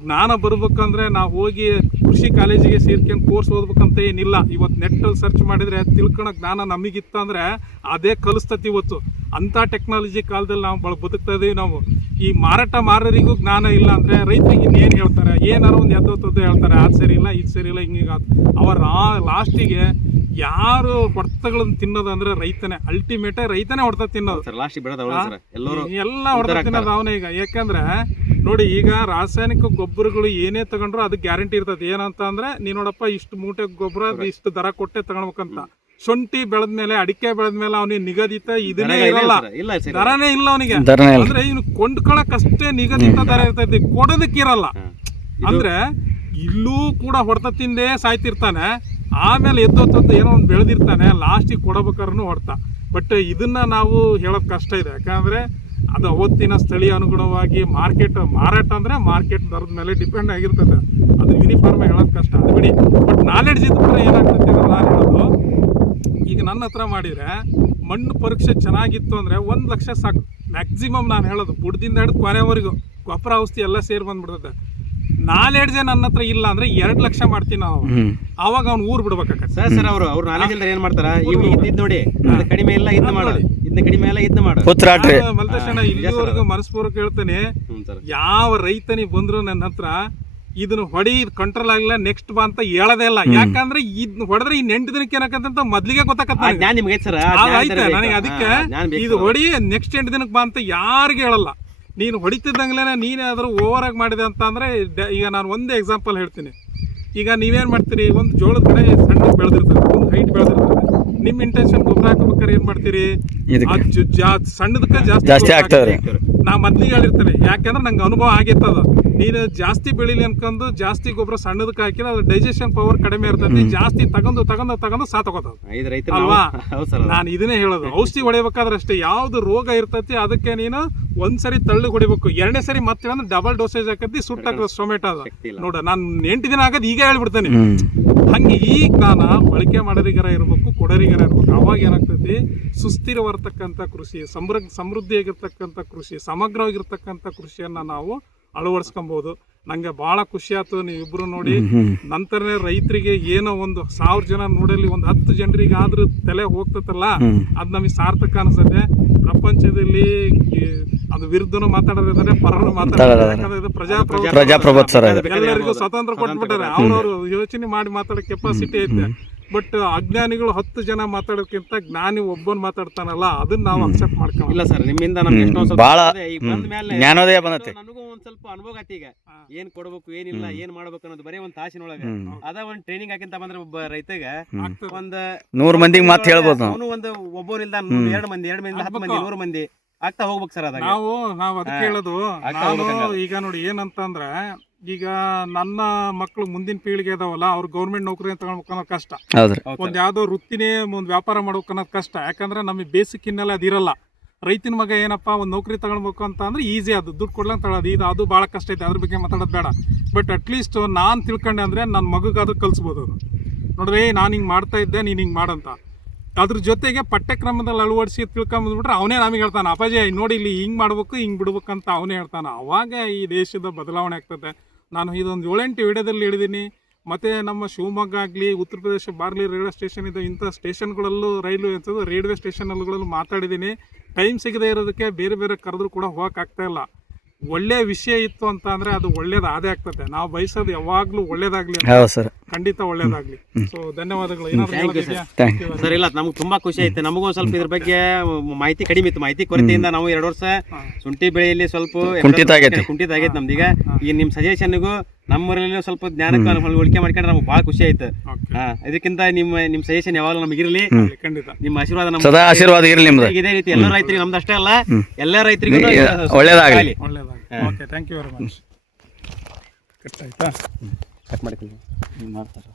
ಜ್ಞಾನ ಬರ್ಬೇಕಂದ್ರೆ ನಾವು ಹೋಗಿ ಕೃಷಿ ಕಾಲೇಜಿಗೆ ಸೇರ್ಕೊಂಡು ಕೋರ್ಸ್ ಓದ್ಬೇಕಂತ ಏನಿಲ್ಲ. ಇವತ್ತು ನೆಟ್ಟಲ್ಲಿ ಸರ್ಚ್ ಮಾಡಿದ್ರೆ ತಿಳ್ಕೊಳೋ ಜ್ಞಾನ ನಮಗಿತ್ತು ಅಂದ್ರೆ ಅದೇ ಕಲಿಸ್ತತಿ ಇವತ್ತು. ಅಂಥ ಟೆಕ್ನಾಲಜಿ ಕಾಲದಲ್ಲಿ ನಾವು ಬಳ ಬದುಕ್ತಾ ಇದೀವಿ ನಾವು. ಈ ಮಾರಾಟ ಮಾರರಿಗೂ ಜ್ಞಾನ ಇಲ್ಲ ಅಂದ್ರೆ ರೈತರಿಗೆ ಇನ್ನೇನು ಹೇಳ್ತಾರೆ? ಏನಾರು ಒಂದು ಎದ್ದೋತದ್ದು ಹೇಳ್ತಾರೆ ಅದು ಸರಿ ಇಲ್ಲ ಇದು ಸರಿ ಇಲ್ಲ ಹಿಂಗೀಗ ಅವರ ಲಾಸ್ಟಿಗೆ ಯಾರು ಹೊಡೆತಗಳನ್ನು ತಿನ್ನೋದು ಅಂದ್ರೆ ರೈತನೇ. ಅಲ್ಟಿಮೇಟೇ ರೈತನೇ ಹೊಡೆತ ತಿನ್ನೋದು. ಎಲ್ಲರೂ ಎಲ್ಲ ಹೊಡೆತ ತಿನ್ನೋದು ಅವನೇ ಈಗ. ಯಾಕಂದ್ರೆ ನೋಡಿ ಈಗ ರಾಸಾಯನಿಕ ಗೊಬ್ಬರಗಳು ಏನೇ ತಗೊಂಡ್ರು ಅದು ಗ್ಯಾರಂಟಿ ಇರ್ತದೆ. ಏನಂತ ಅಂದ್ರೆ ನೀ ನೋಡಪ್ಪ ಇಷ್ಟು ಮೂಟೆ ಗೊಬ್ಬರ ಇಷ್ಟು ದರ ಕೊಟ್ಟೆ ತಗೊಳ್ಬೇಕಂತ. ಶುಂಠಿ ಬೆಳೆದ್ಮೇಲೆ ಅಡಿಕೆ ಬೆಳೆದ್ಮೇಲೆ ಅವನಿಗೆ ನಿಗದಿತ? ಇದನ್ನೇ ಇರಲ್ಲ. ಇಲ್ಲ ಸರ್. ದರನೇ ಇಲ್ಲ ಅವನಿಗೆ. ದರನೇ ಇಲ್ಲ. ಅಂದ್ರೆ ಇವ್ನು ಕೊಂಡ್ಕೊಳಕ್ ಅಷ್ಟೇ ನಿಗದಿತ ದರ ಇರ್ತೈತಿ. ಕೊಡೋದಕ್ಕಿರಲ್ಲ. ಅಂದ್ರೆ ಇಲ್ಲೂ ಕೂಡ ಹೊಡೆತ ತಿಂದೇ ಸಾಯ್ತಿರ್ತಾನೆ. ಆಮೇಲೆ ಎದ್ದೊತ್ತದ್ದು ಏನೋ ಒಂದು ಬೆಳೆದಿರ್ತಾನೆ. ಲಾಸ್ಟಿಗೆ ಕೊಡಬೇಕಾದ್ರೂ ಹೊಡ್ತ. ಬಟ್ ಇದನ್ನ ನಾವು ಹೇಳೋದು ಕಷ್ಟ ಇದೆ. ಯಾಕಂದ್ರೆ ಅದು ಅವತ್ತಿನ ಸ್ಥಳೀಯ ಅನುಗುಣವಾಗಿ ಮಾರ್ಕೆಟ್ ಮಾರಾಟ ಅಂದ್ರೆ ಮಾರ್ಕೆಟ್ ದರದ ಮೇಲೆ ಡಿಪೆಂಡ್ ಆಗಿರ್ತದೆ. ಅದು ಯೂನಿಫಾರ್ಮ್ ಹೇಳೋದು ಕಷ್ಟ. ಅದು ಬಿಡಿ. ಬಟ್ ನಾಲೆಡ್ಜ್ ಇದ್ದರೆ ಏನಾಗ್ತದೆ ನಾನು ಹೇಳೋದು ಈಗ ನನ್ನ ಹತ್ರ ಮಾಡಿದ್ರೆ ಮಣ್ಣು ಪರೀಕ್ಷೆ ಚೆನ್ನಾಗಿತ್ತು ಅಂದ್ರೆ ಒಂದು ಲಕ್ಷ ಸಾಕು. ಮ್ಯಾಕ್ಸಿಮಮ್ ನಾನು ಹೇಳೋದು ಬುಡ್ದಿಂದ ಹಿಡಿದು ಕೊನೆವರೆಗೂ ಗೊಬ್ಬರ ಔಷಧಿ ಎಲ್ಲ ಸೇರಿ ಬಂದ್ಬಿಡ್ತದೆ. ನಾಲೆಡ್ಜೆ ನನ್ನ ಹತ್ರ ಇಲ್ಲ ಅಂದ್ರೆ ಎರಡು ಲಕ್ಷ ಮಾಡ್ತೀನಿ ನಾವು. ಅವಾಗ ಅವ್ನು ಊರ್ ಬಿಡ್ಬೇಕಾಗತ್ತೆ. ಸರ್ ಸರ್ ಅವರು ಅವ್ರು ನಾಲೆಜ್ ಇಲ್ದಾರೆ ಏನ್ ಮಾಡ್ತಾರ? ಇವ್ ನೋಡಿ. ಅದು ಕಡಿಮೆ ಇಲ್ಲ ಇದನ್ನ ಮಾಡು. ಇದನ್ನ ಕಡಿಮೆ ಇದನ್ನ ಮಾಡು. ಇಲ್ಲಿವರೆಗೂ ಮನಸ್ಪೂರ್ವಕ ಹೇಳ್ತೇನೆ ಯಾವ ರೈತನಿಗೆ ಬಂದ್ರು ನನ್ನ ಹತ್ರ ಇದನ್ನ ಹೊಡಿ ಕಂಟ್ರೋಲ್ ಆಗಿಲ್ಲ ನೆಕ್ಸ್ಟ್ ಬಾ ಅಂತ ಹೇಳದೇ ಇಲ್ಲ. ಯಾಕಂದ್ರೆ ಇದ್ ಹೊಡೆದ್ರೆ ಇನ್ ಎಂಟು ದಿನಕ್ಕೆ ಏನಕ್ಕಂತ ಮೊದ್ಲಿಗೆ ನಿಮ್ಗೆ ಐತೆ ನನಗೆ ಅದಕ್ಕೆ ಇದು ಹೊಡಿ ನೆಕ್ಸ್ಟ್ ಎಂಟು ದಿನಕ್ಕೆ ಬಾ ಅಂತ ಯಾರಿಗೂ ಹೇಳಲ್ಲ. ನೀನು ಹೊಡಿತಿದ್ದಂಗ್ಲೇನೆ ನೀನೇ ಆದ್ರೂ ಓವರ್ ಆಗಿ ಮಾಡಿದೆ ಅಂತ ಅಂದ್ರೆ ಈಗ ನಾನು ಒಂದೇ ಎಕ್ಸಾಂಪಲ್ ಹೇಳ್ತೀನಿ. ಈಗ ನೀವೇನ್ ಮಾಡ್ತೀರಿ ಒಂದು ಜೋಳದ ಕಡೆ ಸಣ್ಣ ಬೆಳೆದಿರ್ತದೆ ಒಂದು ಹೈಟ್ ಬೆಳೆದಿರ್ತದೆ. ನಿಮ್ಮ ಇಂಟೆನ್ಷನ್ ಏನ್ ಮಾಡ್ತೀರಿ? ಸಣ್ಣದಕ್ಕ ಅದ್ ಜು- ಜಾ- ಸಣ್ಣದಕ್ಕೆ ಜಾಸ್ತಿ ಹಾಕ್ತೀರಿ. ನಾ ಮೊದ್ಲಿಗೆ ಹೇಳಿರ್ತೇನೆ ಯಾಕಂದ್ರೆ ನಂಗೆ ಅನುಭವ ಆಗೈತದ ನೀನು ಜಾಸ್ತಿ ಬೆಳಿಲಿ ಅನ್ಕೊಂಡು ಜಾಸ್ತಿ ಗೊಬ್ಬರ ಸಣ್ಣದಕ್ಕೆ ಹಾಕಿದ್ರೆ ಅದ್ರ ಡೈಜೆಷನ್ ಪವರ್ ಕಡಿಮೆ ಇರ್ತದೆ ಜಾಸ್ತಿ ತಗೊಂಡು ತಗೊಂಡು ತಗೊಂಡು ಸಾತಕೋತದ ಅಲ್ವಾ? ಹೌದು ಸರ್ ನಾನು ಇದನ್ನೇ ಹೇಳೋದು ಔಷಧಿ ಹೊಡೆಯಬೇಕಾದ್ರೆ ಅಷ್ಟೇ ಯಾವ್ದು ರೋಗ ಇರ್ತೈತಿ ಅದಕ್ಕೆ ನೀನು ಒಂದ್ಸರಿ ತಳ್ಳು ಹೊಡಿಬೇಕು ಎರಡನೇ ಸರಿ ಮತ್ತೆ ಅಂದ್ರೆ ಡಬಲ್ ಡೋಸೇಜ್ ಹಾಕದ್ದು ಸುಟ್ಟ ಟೊಮೆಟೊ ಅದ. ನೋಡ ನಾನು ಎಂಟು ದಿನ ಆಗದ್ ಈಗ ಹೇಳ್ಬಿಡ್ತೇನೆ. ಹಂಗೆ ಈ ಜ್ಞಾನ ಬಳಕೆ ಮಾಡೋರಿಗರ ಇರ್ಬೇಕು ಕೊಡೋರಿಗರ ಇರ್ಬೇಕು ಅವಾಗ ಏನಾಗ್ತೈತಿ? ಸುಸ್ಥಿರವಾಗಿರ್ತಕ್ಕಂಥ ಕೃಷಿ ಸಮೃ ಸಮೃದ್ಧಿಯಾಗಿರ್ತಕ್ಕಂಥ ಕೃಷಿ ಸಮಗ್ರವಾಗಿರ್ತಕ್ಕಂಥ ಕೃಷಿಯನ್ನ ನಾವು ಅಳವಡಿಸ್ಕೊಬಹುದು ನಂಗೆ ಬಹಳ ಖುಷಿ ಆಯ್ತು ನೀವಿಬ್ರು ನೋಡಿ. ನಂತರನೇ ರೈತರಿಗೆ ಏನೋ ಒಂದು ಸಾವಿರ ಜನ ನೋಡಲಿ ಒಂದು ಹತ್ತು ಜನರಿಗೆ ಆದ್ರೂ ತಲೆ ಹೋಗ್ತತಲ್ಲ ಅದ್ ಅದು ನಮಗೆ ಸಾರ್ಥಕ ಅನಿಸುತ್ತೆ. ಪ್ರಪಂಚದಲ್ಲಿ ಅದು ವಿರುದ್ಧನೂ ಮಾತಾಡೋದಿದ್ದಾರೆ ಪರನು ಮಾತಾಡೋದು ಇದು ಪ್ರಜಾಪ್ರಭುತ್ವ ಎಲ್ಲರಿಗೂ ಸ್ವತಂತ್ರ ಕೊಟ್ಬಿಟ್ಟಾರೆ. ಅವ್ರವ್ರು ಯೋಚನೆ ಮಾಡಿ ಮಾತಾಡೋ ಕೆಪಾಸಿಟಿ ಐತೆ. ಬಟ್ ಅಜ್ಞಾನಿಗಳು ಹತ್ತು ಜನ ಮಾತಾಡೋಕ್ಕಿಂತ ಜ್ಞಾನಿ ಒಬ್ಬನ್ ಮಾತಾಡ್ತಾನಲ್ಲ ಅದನ್ನ ನಾವು ಅಕ್ಸೆಪ್ಟ್ ಮಾಡ್ಕೊಂಡು ಇಲ್ಲ ಸರ್ ನಿಮ್ಮಿಂದ ನಮ್ಗೆ ಎಷ್ಟೋ ಸ್ವಲ್ಪ ಭಾಳ ಅದೇ ಈಗ ಬಂದ ಮೇಲೆ ಜ್ಞಾನೋದಯ ಬಂದತ್ತೆ ನನಗೂ ಒಂದ್ ಸ್ವಲ್ಪ ಅನುಭವ ಆಯ್ತು ಈಗ. ಏನ್ ಕೊಡ್ಬೇಕು ಏನಿಲ್ಲ ಏನ್ ಮಾಡ್ಬೇಕು ಅನ್ನೋದು ಬರೀ ಒಂದ್ ತಾಸಿನೊಳಗ. ಹ್ಮ್. ಅದ ಒಂದ್ ಟ್ರೈನಿಂಗ್ ಹಾಕಿಂತ ಬಂದ್ರೆ ಒಬ್ಬ ರೈತಗ. ಒಂದ್ ನೂರ್ ಮಂದಿಗೆ ಮಾತು ಹೇಳ್ಬೋದು ನಾವು. ಅವನು ಒಂದು ಒಬ್ಬನಿಲ್ದ ಎರಡು ಮಂದಿ ಎರಡು ಮಂದಿ ಹತ್ತು ಮಂದಿ ಆಗ್ಬೇಕು. ನೂರು ಮಂದಿ ಆಗ್ತಾ ಹೋಗ್ಬೇಕು ಸರ್ ಅದಾಗ. ನಾವು ನಾವು ಅದಕ್ಕೆ ಹಾ. ಹೇಳೋದು ಆಗ್ತಾ ನಾನು ಹೋಗ್ಬೇಕಂಗಾದ್ರೆ. ಈಗ ನೋಡಿ ಏನಂತಂದ್ರೆ ಈಗ ನನ್ನ ಮಕ್ಕಳು ಮುಂದಿನ ಪೀಳಿಗೆ ಅದಾವಲ್ಲ ಅವ್ರು ಗೌರ್ಮೆಂಟ್ ನೌಕರಿ ತಗೊಳ್ಬೇಕು ಅನ್ನೋದು ಕಷ್ಟ. ಹೌದ್ರಿ. ಒಂದ್ ಯಾವ್ದೋ ವೃತ್ತಿನೇ ಒಂದು ವ್ಯಾಪಾರ ಮಾಡ್ಬೇಕು ಅನ್ನೋದು ಕಷ್ಟ. ಯಾಕಂದ್ರೆ ನಮಗೆ ಬೇಸಿಕ್ ಹಿನ್ನೆಲೆ ಅದಿರಲ್ಲ ರೈತನ ಮಗ ಏನಪ್ಪ ಒಂದು ನೌಕರಿ ತಗೊಳ್ಬೇಕು ಅಂತ ಅಂದ್ರೆ ಈಸಿ ಅದು. ದುಡ್ಡು ಕೊಡ್ಲಂತ ತಗೊಳ್ಳೋದು ಇದು ಅದು ಭಾಳ ಕಷ್ಟ ಐತೆ. ಅದ್ರ ಬಗ್ಗೆ ಮಾತಾಡೋದು ಬೇಡ. ಬಟ್ ಅಟ್ಲೀಸ್ಟ್ ನಾನು ತಿಳ್ಕೊಂಡೆ ಅಂದ್ರೆ ನನ್ನ ಮಗಗಾದ್ರೂ ಕಲಿಸ್ಬೋದು ಅದು. ನೋಡ್ರಿ ನಾನು ಹಿಂಗೆ ಮಾಡ್ತಾ ಇದ್ದೆ ನೀನು ಹಿಂಗೆ ಮಾಡಂತ ಅದ್ರ ಜೊತೆಗೆ ಪಠ್ಯಕ್ರಮದಲ್ಲಿ ಅಳವಡಿಸಿ ತಿಳ್ಕೊಂಬಂದ್ಬಿಟ್ರೆ ಅವನೇ ನಮಗೆ ಹೇಳ್ತಾನೆ ಅಪಾಜಿ ನೋಡಿ ಇಲ್ಲಿ ಹಿಂಗೆ ಮಾಡ್ಬೇಕು, ಹಿಂಗೆ ಬಿಡ್ಬೇಕಂತ ಅವನೇ ಹೇಳ್ತಾನೆ. ಅವಾಗ ಈ ದೇಶದ ಬದಲಾವಣೆ ಆಗ್ತದೆ. ನಾನು ಇದೊಂದು ಏಳೆಂಟು ವಿಡಿಯೋದಲ್ಲಿ ಹಿಡಿದೀನಿ ಮತ್ತು ನಮ್ಮ ಶಿವಮೊಗ್ಗ ಆಗಲಿ, Uttar Pradesh barley railway station ಇದೆ, ಇಂಥ ಸ್ಟೇಷನ್ಗಳಲ್ಲೂ ರೈಲ್ವೆ ಅಂತದ್ದು ರೈಲ್ವೆ ಸ್ಟೇಷನ್ಗಳಲ್ಲೂ ಮಾತಾಡಿದ್ದೀನಿ. ಟೈಮ್ ಸಿಗದೇ ಇರೋದಕ್ಕೆ ಬೇರೆ ಬೇರೆ ಕರೆದ್ರು ಕೂಡ ಹೋಗಕ್ಕೆ ಒಳ್ಳೆ ವಿಷಯ ಇತ್ತು ಅಂತ ಅಂದ್ರೆ ಅದು ಒಳ್ಳೇದು ಆದೇ ಆಗ್ತದೆ. ನಾವು ಬಯಸೋದು ಯಾವಾಗಲೂ ಒಳ್ಳೇದಾಗ್ಲಿ ಅಂತ. ಹೌದು ಸರ್. ಖಂಡಿತ ಒಳ್ಳೇದಾಗ್ಲಿ. ಸೊ ಧನ್ಯವಾದಗಳು. ಏನಾದ್ರು Thank ಹೇಳೋದಿದ್ಯಾ? ಥ್ಯಾಂಕ್ ಯು ಸರ್ ಇಲ್ಲ ನಮ್ಗೆ ತುಂಬಾ ಖುಷಿ ಐತೆ ನಮಗೂ ಒಂದ್ ಸ್ವಲ್ಪ ಇದ್ರ ಬಗ್ಗೆ ಮಾಹಿತಿ ಕಡಿಮೆ ಇತ್ತು. ಮಾಹಿತಿ ಕೊರತೆಯಿಂದ ನಾವು ಎರಡು ವರ್ಷ. ಶುಂಠಿ ಬೆಳೆಯಲ್ಲಿ ಸ್ವಲ್ಪ ಕುಂಠಿತ ಆಗೈತೆ. ಕುಂಠಿತ ಆಗೈತೆ ನಮ್ದೀಗ. ಈ ನಿಮ್ ಸಜೆಷನ್ಗೂ ನಮ್ಮೂರಲ್ಲಿ ಸ್ವಲ್ಪ ಜ್ಞಾನಕ್ಕೆ ಉಳಿಕೆ ಮಾಡ್ಕೊಂಡ್ರೆ ನಮ್ಗೆ ಭಾಳ ಖುಷಿ ಆಯ್ತು. ಹಾ ಇದಕ್ಕಿಂತ ನಿಮ್ಮ ನಿಮ್ ಸಜೆಷನ್ ಯಾವಾಗಲೂ ನಮಗೆ ಇರಲಿ. ನಿಮ್ಮ ಆಶೀರ್ವಾದ ನಮ್ಮ ಸದಾ ಆಶೀರ್ವಾದ ಇರಲಿ ನಿಮ್ದು. ಇದೇ ರೀತಿ ಎಲ್ಲ ರೈತರಿಗೆ ನಮ್ದು ಅಷ್ಟೇ ಅಲ್ಲ ಎಲ್ಲ ರೈತರಿಗೂ ಒಳ್ಳೇದಾಗಲಿ. ಒಳ್ಳೇದಾಗಲಿ. Okay thank you very much cut ಆಯ್ತಾ? ಕಟ್ ಮಾಡ್ತೀನಿ ಮಾಡ್ತಾರೆ